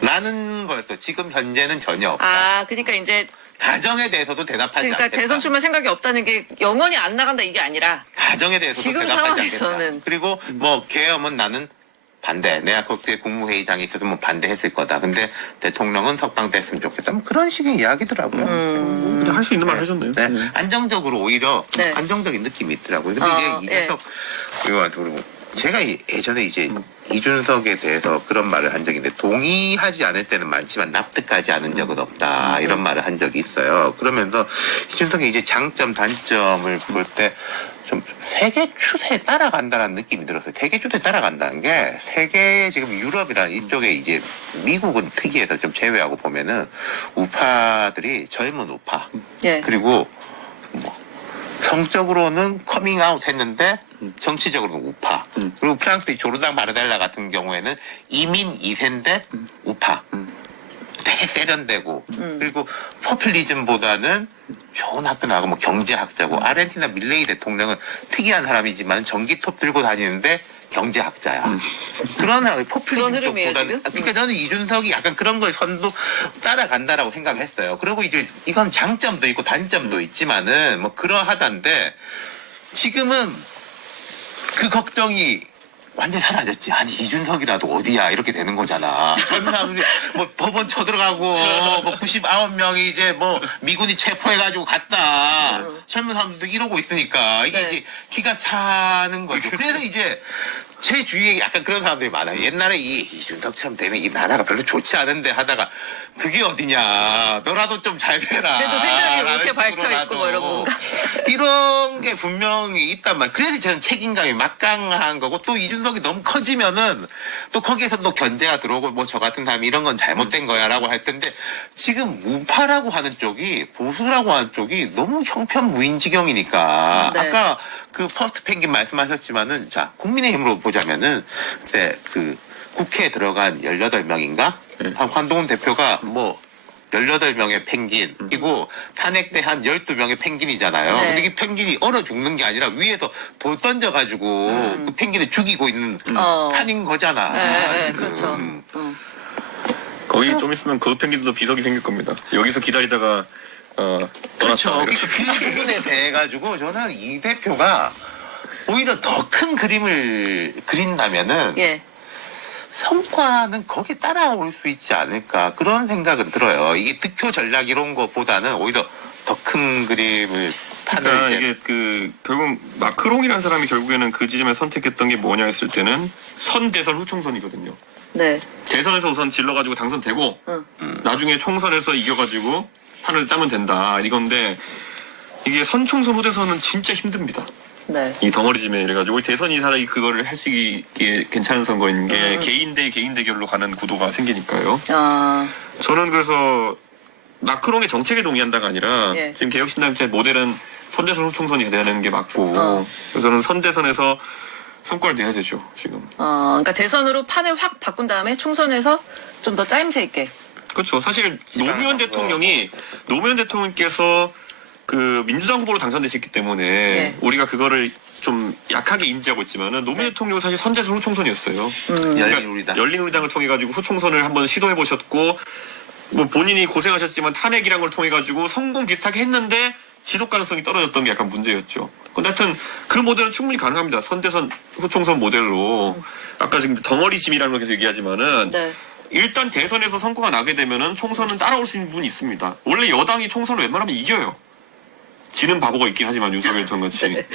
라는 거였어. 지금 현재는 전혀 없다. 그러니까 이제 가정에 대해서도 대답하지 그러니까 않겠다. 대선 출마 생각이 없다는 게 영원히 안 나간다 이게 아니라 가정에 대해서도 지금 대답하지 상황에서는. 않겠다. 그리고 뭐 계엄은 나는 반대. 내가 그때 국무회의장에 있었으면 반대했을 거다. 근데 대통령은 석방됐으면 좋겠다. 뭐 그런 식의 이야기더라고요. 그냥 할 수 있는 말 하셨네요. 네. 안정적으로 오히려 네. 안정적인 느낌이 있더라고요. 근데 이제 이준석 의원한테 그러고 제가 예전에 이제 이준석에 대해서 그런 말을 한 적이 있는데 동의하지 않을 때는 많지만 납득하지 않은 적은 없다. 이런 말을 한 적이 있어요. 그러면서 이준석의 이제 장점, 단점을 볼 때 좀 세계 추세에 따라간다는 느낌이 들었어요. 세계 추세에 따라간다는 게 세계 지금 유럽이라는 이쪽에 이제 미국은 특이해서 좀 제외하고 보면은 우파들이 젊은 우파 예. 그리고 뭐 성적으로는 커밍아웃 했는데 정치적으로는 우파. 그리고 프랑스의 조르당 마르달라 같은 경우에는 이민 2세인데 우파. 되게 세련되고 그리고 포퓰리즘보다는 좋은 학교 나가고 뭐 경제학자고 아르헨티나 밀레이 대통령은 특이한 사람이지만 전기톱 들고 다니는데 경제학자야. 그러나 포퓰리즘 그런 흐름이에요, 쪽보다는 지금? 그러니까 저는 이준석이 약간 그런 걸 선도 따라간다라고 생각했어요. 그리고 이제 이건 장점도 있고 단점도 있지만은 뭐 그러하단데 지금은 그 걱정이 완전 사라졌지. 아니 이준석이라도 어디야 이렇게 되는 거잖아. 젊은 사람들이 뭐 법원 쳐들어가고 뭐 99명이 이제 뭐 미군이 체포해가지고 갔다. 젊은 사람들도 이러고 있으니까 이게 네. 이제 기가 차는 거죠. 그래서 이제 제 주위에 약간 그런 사람들이 많아요. 옛날에 이준석처럼 되면 이 나라가 별로 좋지 않은데 하다가 그게 어디냐. 너라도 좀 잘 되라. 그래도 생각이 라는 이렇게 식으로 밝혀있고 뭐 이런 나도 건가? 이런 게 분명히 있단 말이에요. 그래서 저는 책임감이 막강한 거고 또 이준석이 너무 커지면은 또 거기에서 또 견제가 들어오고 뭐 저 같은 사람이 이런 건 잘못된 거야 라고 할 텐데 지금 우파라고 하는 쪽이 보수라고 하는 쪽이 너무 형편무인지경이니까 네. 아까 그 퍼스트 펭귄 말씀하셨지만은 자 국민의힘으로 보자면은 그때 그 국회에 들어간 18명인가 한동훈 대표가 뭐 18명의 펭귄이고 탄핵때 한 12명의 펭귄이잖아요. 네. 근데 이 펭귄이 얼어 죽는 게 아니라 위에서 돌 던져가지고 그 펭귄을 죽이고 있는 판인 거잖아. 네, 지금. 그렇죠. 거기 좀 있으면 그 펭귄도 비석이 생길 겁니다. 여기서 기다리다가 그렇죠. 떠났다. 그 부분에 대해 가지고 저는 이 대표가 오히려 더 큰 그림을 그린다면은 예. 성과는 거기에 따라올 수 있지 않을까 그런 생각은 들어요. 이게 득표 전략 이런 것보다는 오히려 더 큰 그림을 판을 그러니까 이제 이게 그 결국 마크롱이라는 사람이 결국에는 그 지점에 선택했던 게 뭐냐 했을 때는 선대선 후총선이거든요. 네. 대선에서 우선 질러가지고 당선되고 나중에 총선에서 이겨가지고 판을 짜면 된다 이건데 이게 선총선 후대선은 진짜 힘듭니다. 네. 이 덩어리짐에 이래가지고 대선이 사람이 그거를 할 수 있게 괜찮은 선거인 게 개인 대 개인 대결로 가는 구도가 생기니까요. 아, 저는 그래서 마크롱의 정책에 동의한다가 아니라 예. 지금 개혁신당 입장에 모델은 선대선 후총선이 되는 게 맞고 어. 그래서 저는 선대선에서 성과를 내야 되죠 지금. 그러니까 대선으로 판을 확 바꾼 다음에 총선에서 좀 더 짜임새 있게. 그렇죠. 사실 노무현 선거. 대통령이 노무현 대통령께서 그 민주당 후보로 당선되셨기 때문에 네. 우리가 그거를 좀 약하게 인지하고 있지만은 노무현 대통령은 사실 선대선 후총선이었어요. 열린우리당. 열린우리당을 통해 가지고 후총선을 한번 시도해 보셨고 뭐 본인이 고생하셨지만 탄핵이란 걸 통해 가지고 성공 비슷하게 했는데 지속 가능성이 떨어졌던 게 약간 문제였죠. 근데 하여튼 그 모델은 충분히 가능합니다. 선대선 후총선 모델로 아까 지금 덩어리심이라는 걸 계속 얘기하지만은 네. 일단 대선에서 성과가 나게 되면은 총선은 따라올 수 있는 부분이 있습니다. 원래 여당이 총선을 웬만하면 이겨요. 지는 바보가 있긴 하지만 윤석열 전 같이. 네.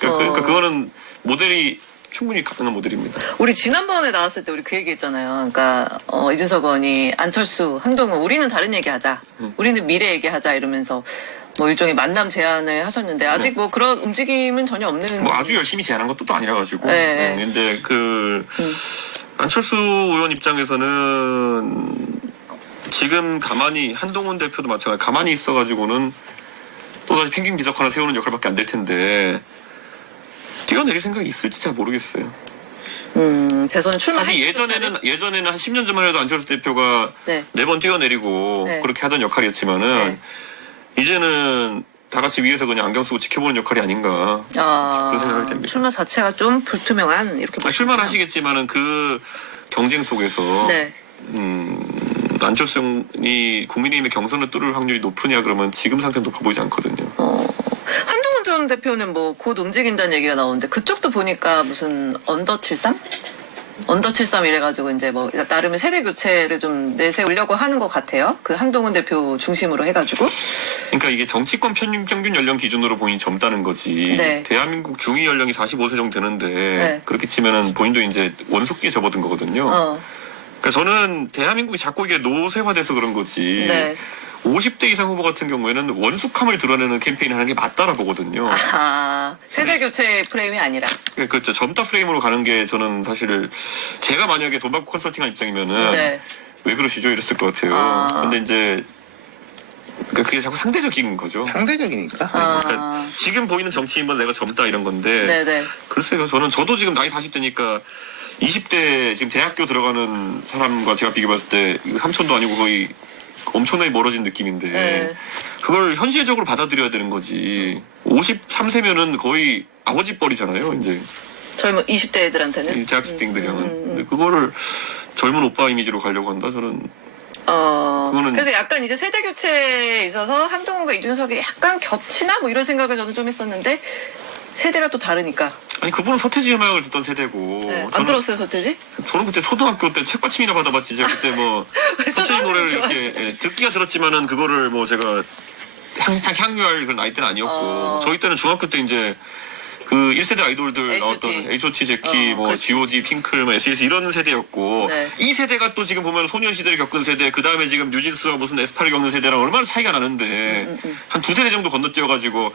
그러니까 그거는 모델이 충분히 가능한 모델입니다. 우리 지난번에 나왔을 때 우리 그 얘기 했잖아요. 그러니까 이준석 의원이 안철수, 한동훈 우리는 다른 얘기하자. 우리는 미래 얘기하자 이러면서 뭐 일종의 만남 제안을 하셨는데 아직 뭐 그런 움직임은 전혀 없는. 뭐 아주 열심히 제안한 것도 또 아니라 가지고. 네. 근데 그 안철수 의원 입장에서는 지금 가만히 한동훈 대표도 마찬가지 가만히 있어가지고는 또다시 펭귄 비석 하나 세우는 역할밖에 안 될 텐데 뛰어내릴 생각이 있을지 잘 모르겠어요. 대선 출마. 사실 예전에는 한 10년 전만 해도 안철수 대표가 네. 매번 뛰어내리고 네. 그렇게 하던 역할이었지만은 이제는 다 같이 위에서 그냥 안경 쓰고 지켜보는 역할이 아닌가 그런 생각이 됩니다. 출마 자체가 좀 불투명한 이렇게. 출마를 하시겠지만은 그 경쟁 속에서 네. 안철수 의원이 국민의힘의 경선을 뚫을 확률이 높으냐 그러면 지금 상태는 높아 보이지 않거든요. 한동훈 전 대표는 뭐 곧 움직인다는 얘기가 나오는데 그쪽도 보니까 무슨 언더 73? 언더 73 이래가지고 이제 뭐 나름의 세대 교체를 좀 내세우려고 하는 것 같아요. 그 한동훈 대표 중심으로 해가지고. 그러니까 이게 정치권 평균 연령 기준으로 본인이 젊다는 거지. 네. 대한민국 중위 연령이 45세 정도 되는데 네. 그렇게 치면은 본인도 이제 원숙기에 접어든 거거든요. 그러니까 저는 대한민국이 자꾸 이게 노쇠화돼서 그런 거지. 네. 50대 이상 후보 같은 경우에는 원숙함을 드러내는 캠페인을 하는 게 맞다라 보거든요. 아, 세대 교체 프레임이 아니라. 그렇죠. 젊다 프레임으로 가는 게 저는 사실 제가 만약에 돈 받고 컨설팅한 입장이면은 네. 왜 그러시죠 이랬을 것 같아요. 아. 근데 이제 그러니까 그게 자꾸 상대적인 거죠. 상대적이니까. 그러니까 지금 보이는 정치인보다 내가 젊다 이런 건데 네네. 글쎄요. 저도 지금 나이 40대니까 20대 지금 대학교 들어가는 사람과 제가 비교해봤을 때 이거 삼촌도 아니고 거의 엄청나게 멀어진 느낌인데 네. 그걸 현실적으로 받아들여야 되는 거지. 53세면은 거의 아버지 뻘이잖아요. 이제 젊은 20대 애들한테는. 이 대학생들이랑은 근데 그거를 젊은 오빠 이미지로 가려고 한다. 저는 그거는- 그래서 약간 이제 세대 교체에 있어서 한동훈과 이준석이 약간 겹치나 뭐 이런 생각을 저는 좀 했었는데 세대가 또 다르니까. 아니 그분은 서태지 음악을 듣던 세대고 네. 안 들었어요, 서태지? 저는 그때 초등학교 때 책받침이나 받아봤지. 제가 그때 뭐 서태지 노래를 이렇게 듣기가 들었지만은 그거를 뭐 제가 한창 향유할 그런 나이 때는 아니었고 저희 때는 중학교 때 이제 그 1세대 아이돌들 H.O.T. 나왔던 H.O.T, 제키, 뭐 그렇지. G.O.D, 핑클, 뭐 S.E.S 이런 세대였고 네. 이 세대가 또 지금 보면 소년시대를 겪은 세대 그 다음에 지금 뉴진스와 무슨 에스파를 겪는 세대랑 얼마나 차이가 나는데 한 두세 대 정도 건너뛰어가지고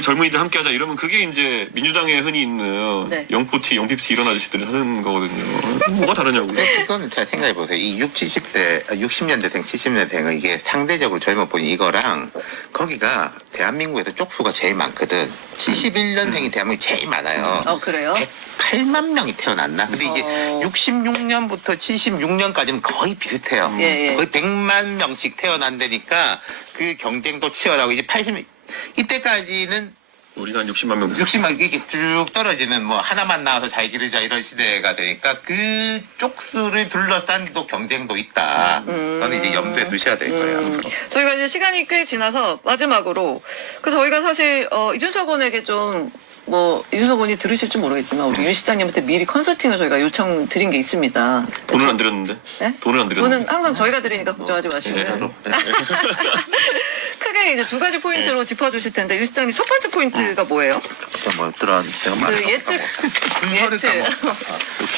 젊은이들 함께하자 이러면 그게 이제 민주당에 흔히 있는 네. 영포티, 영피티 이런 아저씨들이 하는 거거든요. 뭐가 다르냐고요. 그거는 잘 생각해보세요. 이 60년대생, 70년대생은 이게 상대적으로 젊어 보인 이거랑 거기가 대한민국에서 쪽수가 제일 많거든. 71년생이 대한민국이 제일 많아요. 그래요? 108만 명이 태어났나? 근데 이제 66년부터 76년까지는 거의 비슷해요. 예. 거의 100만 명씩 태어난다니까 그 경쟁도 치열하고 이제 이때까지는 우리가 한 60만 명 됐어요. 60만 이게 쭉 떨어지는 뭐 하나만 나와서 잘 기르자 이런 시대가 되니까 그 쪽수를 둘러싼 또 경쟁도 있다. 그건 이제 염두에 두셔야 될 거예요. 앞으로. 저희가 이제 시간이 꽤 지나서 마지막으로 그 저희가 사실 이준석 의원에게 좀 뭐 이준석 의원이 들으실지 모르겠지만 우리 윤 시장님한테 미리 컨설팅을 저희가 요청 드린 게 있습니다. 돈을 안 드렸는데? 네? 돈을 안 드렸는데? 돈은 항상 저희가 드리니까 걱정하지 마시고요. 네. 크게 이제 두 가지 포인트로 짚어주실 텐데 윤 시장님 첫 번째 포인트가 뭐예요? 진짜 뭐 들어 제가 그 예측.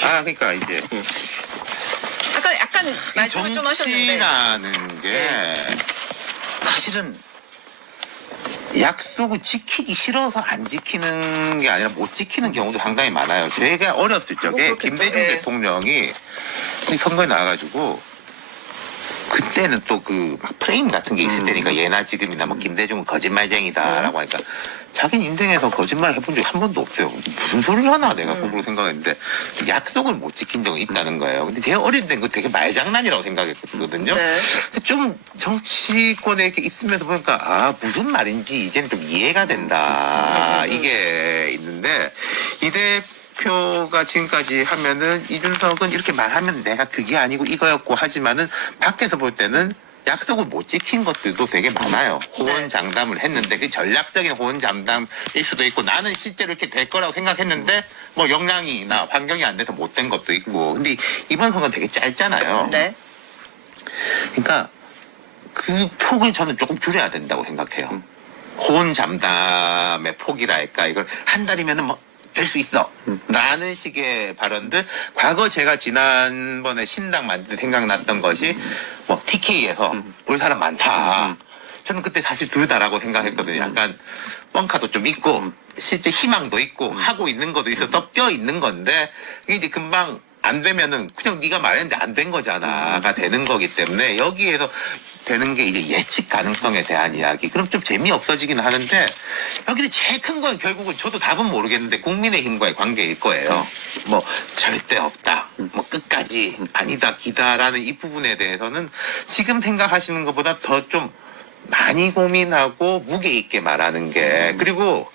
그러니까 이제 아까 약간 말씀을 좀 하셨는데. 정치라는 게 사실은 약속을 지키기 싫어서 안 지키는 게 아니라 못 지키는 경우도 상당히 많아요. 제가 어렸을 적에 그렇겠죠. 김대중 예. 대통령이 선거에 나와가지고 그때는 또 그 프레임 같은 게 있을 때니까 예나 지금이나 뭐 김대중은 거짓말쟁이다라고 하니까 자기는 인생에서 거짓말 해본 적이 한 번도 없어요. 무슨 소리를 하나 내가 속으로 생각했는데 약속을 못 지킨 적이 있다는 거예요. 근데 제가 어릴 때 그거 되게 말장난이라고 생각했거든요. 네. 좀 정치권에 이렇게 있으면서 보니까 무슨 말인지 이제는 좀 이해가 된다. 이게 있는데 이 대표가 지금까지 하면은 이준석은 이렇게 말하면 내가 그게 아니고 이거였고 하지만은 밖에서 볼 때는 약속을 못 지킨 것들도 되게 많아요. 호언장담을 했는데 그 전략적인 호언장담일 수도 있고 나는 실제로 이렇게 될 거라고 생각했는데 뭐 역량이나 환경이 안 돼서 못 된 것도 있고 근데 이번 선거는 되게 짧잖아요. 네. 그러니까 그 폭을 저는 조금 줄여야 된다고 생각해요. 호언장담의 폭이랄까 이걸 한 달이면은 뭐 될 수 있어 라는 식의 발언들 과거 제가 지난번에 신당 만들 때 생각났던 것이 뭐 TK에서 올 사람 많다 저는 그때 사실 둘 다라고 생각했거든요. 약간 뻥카도 좀 있고 실제 희망도 있고 하고 있는 것도 있어서 껴 있는 건데 이게 이제 금방 안 되면은 그냥 네가 말했는데 안 된 거잖아가 되는 거기 때문에 여기에서 되는 게 이제 예측 가능성에 대한 이야기. 그럼 좀 재미없어지긴 하는데 여기서 제일 큰 건 결국은 저도 답은 모르겠는데 국민의힘과의 관계일 거예요. 뭐 절대 없다. 뭐 끝까지 아니다 기다라는 이 부분에 대해서는 지금 생각하시는 것보다 더 좀 많이 고민하고 무게 있게 말하는 게 그리고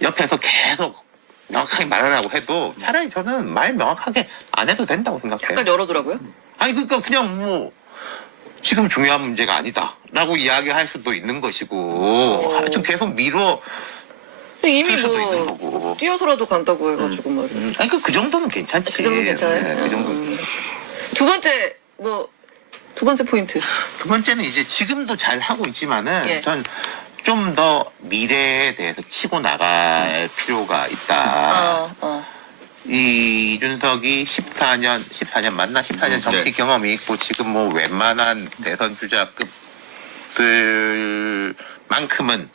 옆에서 계속 명확하게 말하라고 해도 차라리 저는 말 명확하게 안 해도 된다고 생각해요. 약간 열어두라고요? 아니 그러니까 그냥 뭐 지금 중요한 문제가 아니다라고 이야기할 수도 있는 것이고 하여튼 계속 이미 필 수도 있는 뭐 거고. 뛰어서라도 간다고 해가지고 말이야. 아니 그 정도는 괜찮지. 그 정도 괜찮아요? 네, 그 정도. 두 번째 포인트. 두 번째는 이제 지금도 잘 하고 있지만은 예. 전 좀 더 미래에 대해서 치고 나갈 필요가 있다. 이준석이 14년 맞나? 14년 정치 네. 경험이 있고 지금 뭐 웬만한 대선 주자급들만큼은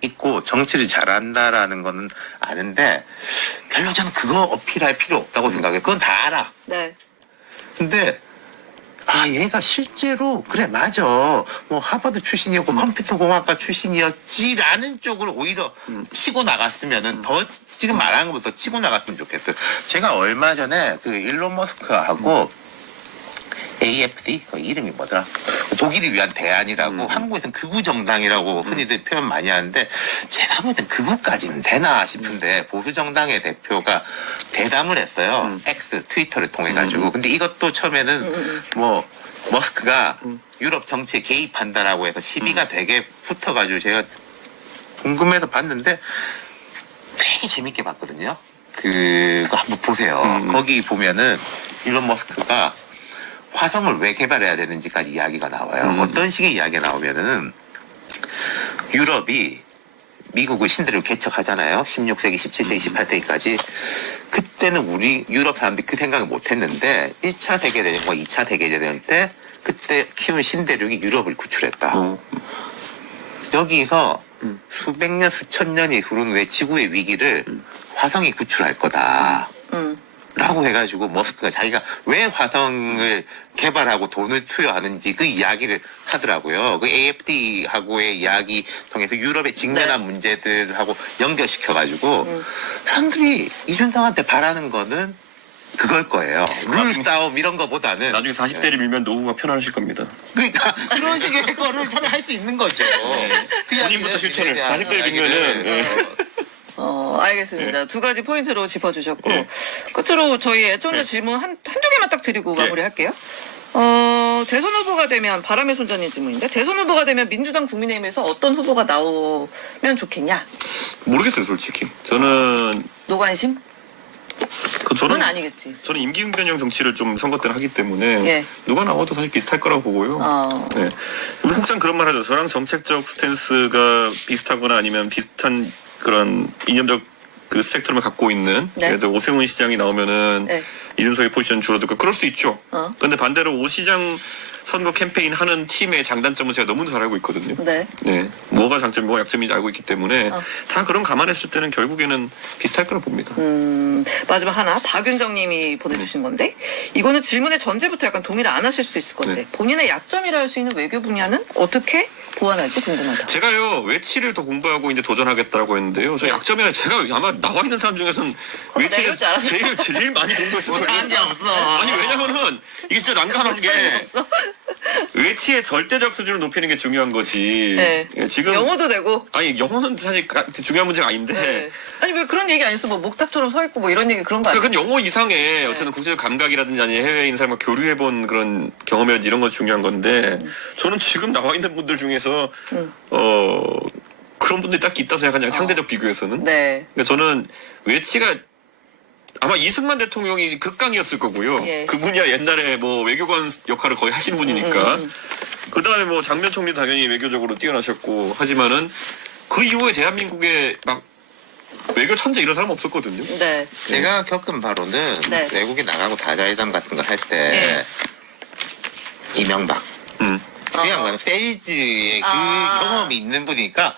있고 정치를 잘한다라는 거는 아는데 별로 저는 그거 어필할 필요 없다고 생각해. 그건 다 알아. 네. 근데 얘가 실제로 그래 맞아 뭐 하버드 출신이었고 컴퓨터공학과 출신이었지라는 쪽으로 오히려 치고 나갔으면은 더 지금 말하는 것보다 더 치고 나갔으면 좋겠어요. 제가 얼마 전에 그 일론 머스크하고 AFD 그 이름이 뭐더라? 독일을 위한 대안이라고 한국에서는 극우 정당이라고 흔히들 표현 많이 하는데 제가 볼 땐 극우까지는 되나 싶은데 보수 정당의 대표가 대담을 했어요. X 트위터를 통해 가지고. 근데 이것도 처음에는 뭐 머스크가 유럽 정치에 개입한다라고 해서 시비가 되게 붙어가지고 제가 궁금해서 봤는데 되게 재밌게 봤거든요. 그거 한번 보세요. 거기 보면은 일론 머스크가 화성을 왜 개발해야 되는지까지 이야기가 나와요. 어떤 식의 이야기가 나오면은 유럽이 미국의 신대륙 개척하잖아요. 16세기, 17세기, 18세기까지. 그때는 우리 유럽 사람들이 그 생각을 못 했는데 1차 세계대전과 2차 세계대전 때 그때 키운 신대륙이 유럽을 구출했다. 여기서 수백 년, 수천 년이 흐른 후에 지구의 위기를 화성이 구출할 거다. 라고 해가지고 머스크가 자기가 왜 화성을 개발하고 돈을 투여하는지 그 이야기를 하더라고요. 그 AFD하고의 이야기 통해서 유럽의 직면한 문제들하고 연결시켜가지고 사람들이 이준석한테 바라는 거는 그걸 거예요. 룰 싸움 이런 거보다는 나중에 40대를 밀면 노후가 편안하실 겁니다. 그러니까 그런 식의 거를 참여할 수 있는 거죠. 그 본인부터 실천을. 대한 40대를 이야기를, 밀면은, 알겠습니다. 두 가지 포인트로 짚어주셨고 끝으로 저희 애청자 질문 한두 개만 딱 드리고 마무리할게요. 대선 후보가 되면 바람의 손자님 질문인데 대선 후보가 되면 민주당 국민의힘에서 어떤 후보가 나오면 좋겠냐? 모르겠어요, 솔직히. 저는 노관심? 저는 그건 아니겠지. 저는 임기응변형 정치를 좀 선거 때는 하기 때문에 예. 누가 나와도 사실 비슷할 거라고 보고요. 네. 우리 국장 그런 말 하죠. 저랑 정책적 스탠스가 비슷하거나 아니면 비슷한 그런 이념적 그 스펙트럼을 갖고 있는 네. 예를 들어 오세훈 시장이 나오면은 네. 이준석의 포지션 줄어들고 그럴 수 있죠. 그런데 반대로 오 시장 선거 캠페인 하는 팀의 장단점은 제가 너무 잘 알고 있거든요. 네. 네. 뭐가 장점이 뭐가 약점인지 알고 있기 때문에 다 그런 감안했을 때는 결국에는 비슷할 거라 봅니다. 마지막 하나 박윤정님이 보내주신 건데 이거는 질문의 전제부터 약간 동의를 안 하실 수도 있을 건데 네. 본인의 약점이라 할 수 있는 외교 분야는 어떻게 보완할지 궁금하다. 제가요 외치를 더 공부하고 이제 도전하겠다고 했는데요. 저 약점이 아니라 제가 아마 나와 있는 사람 중에서는 그건 내가 이럴 줄 알았어. 제일 많이 공부했어요. 한지 없어. 아니 왜냐면은 이게 진짜 난감한 게 없어? 외치의 절대적 수준을 높이는 게 중요한 거지. 네. 예, 지금 영어도 되고. 아니 영어는 사실 중요한 문제가 아닌데. 네. 아니 왜 그런 얘기 안 했어? 뭐 목탁처럼 서 있고 뭐 이런 얘기 그런 거 아니야? 그건 영어 이상의 어쨌든 국제적 감각이라든지 아니 해외인 사람과 교류해본 그런 경험이라든지 이런 건 중요한 건데 저는 지금 나와 있는 분들 중에서 그런 분들이 딱히 있다 생각하냐 상대적 비교에서는. 네. 그러니까 저는 외치가 아마 이승만 대통령이 극강이었을 거고요. 예. 그분이야 옛날에 뭐 외교관 역할을 거의 하신 분이니까. 그 다음에 뭐 장면 총리 당연히 외교적으로 뛰어나셨고 하지만은 그 이후에 대한민국에 막 외교 천재 이런 사람 없었거든요. 네. 제가 겪은 바로는 네. 외국에 나가고 다자회담 같은 거 할 때 네. 이명박 그냥 세일즈의 그 경험이 있는 분이니까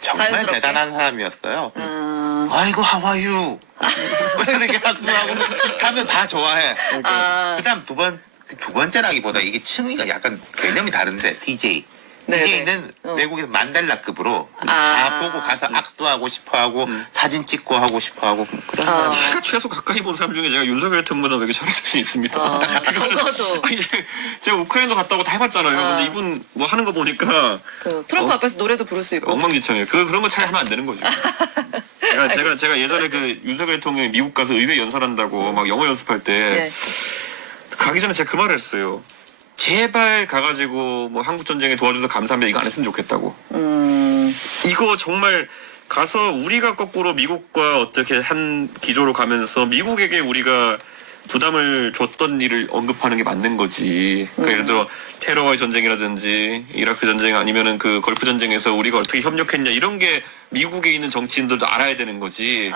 정말 자연스럽게? 대단한 사람이었어요. 아이고 하와유 이렇게 하고 가면 다 좋아해. 그다음 두 번째라기보다 이게 층위가 약간 개념이 다른데 DJ. 네네. DJ는 외국에서 만델라급으로 다 보고 가서 악도 하고 싶어하고 사진 찍고 하고 싶어하고 그런 사람. 제가 최소 가까이 본 사람 중에 제가 윤석열 대통령보다 외교 잘할 수 있습니다. 적어도. 아니 제가 우크라이나 갔다 오고 다 해봤잖아요. 근데 이분 뭐 하는 거 보니까 그 트럼프 앞에서 노래도 부를 수 있고. 엉망진창이에요. 그런 거 차라리 하면 안 되는 거죠. 제가 예전에 그 윤석열 대통령이 미국 가서 의회 연설한다고 막 영어 연습할 때 네. 가기 전에 제가 그 말을 했어요. 제발 가가지고 뭐 한국 전쟁에 도와줘서 감사합니다 이거 안 했으면 좋겠다고. 이거 정말 가서 우리가 거꾸로 미국과 어떻게 한 기조로 가면서 미국에게 우리가 부담을 줬던 일을 언급하는 게 맞는 거지. 그러니까 예를 들어 테러와의 전쟁이라든지 이라크 전쟁 아니면은 그 걸프 전쟁에서 우리가 어떻게 협력했냐 이런 게 미국에 있는 정치인들도 알아야 되는 거지.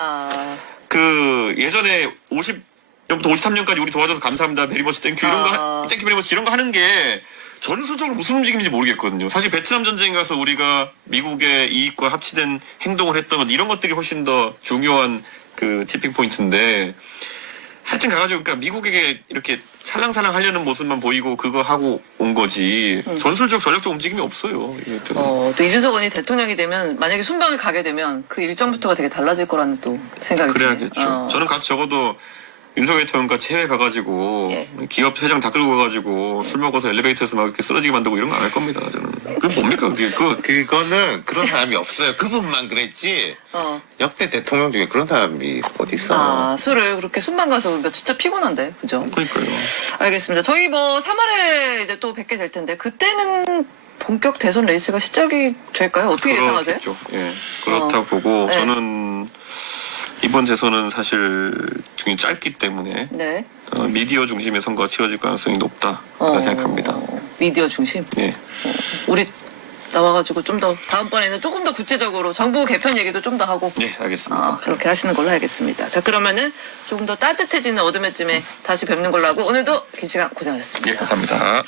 그 예전에 50년부터 53년까지 우리 도와줘서 감사합니다. 베리머치 땡큐 이런 거 땡큐 베리머치 이런 거 하는 게 전술적으로 무슨 움직임인지 모르겠거든요. 사실 베트남 전쟁에 가서 우리가 미국의 이익과 합치된 행동을 했던 것 이런 것들이 훨씬 더 중요한 그 티핑 포인트인데 하여튼 가가지고 그러니까 미국에게 이렇게 살랑살랑 하려는 모습만 보이고 그거 하고 온 거지 전술적 전략적 움직임이 없어요. 또 이준석 의원이 대통령이 되면 만약에 순방을 가게 되면 그 일정부터가 되게 달라질 거라는 또 생각이 드네요. 그래야겠죠. 저는 가서 적어도 윤석열 대통령과 해외 가가지고 예. 기업 회장 다 끌고 가가지고 술 먹어서 엘리베이터에서 막 이렇게 쓰러지게 만들고 이런 거 안 할 겁니다. 저는 그게 뭡니까 그게 그거는 그런 사람이 없어요. 그분만 그랬지. 역대 대통령 중에 그런 사람이 어디 있어? 술을 그렇게 순방 가서 우리가 진짜 피곤한데, 그죠? 그러니까요. 알겠습니다. 저희 뭐 3월에 이제 또 뵙게 될 텐데 그때는 본격 대선 레이스가 시작이 될까요? 어떻게 예상하세요? 그렇겠죠. 예, 그렇다고 보고 네. 저는 이번 대선은 사실 굉장히 짧기 때문에 네. 미디어 중심의 선거가 치러질 가능성이 높다 생각합니다. 미디어 중심. 예. 우리 나와가지고 좀 더 다음번에는 조금 더 구체적으로 정부 개편 얘기도 좀 더 하고. 네, 알겠습니다. 그렇게 하시는 걸로 알겠습니다. 자, 그러면은 조금 더 따뜻해지는 어둠에쯤에 다시 뵙는 걸로 하고 오늘도 긴 시간 고생하셨습니다. 예, 감사합니다.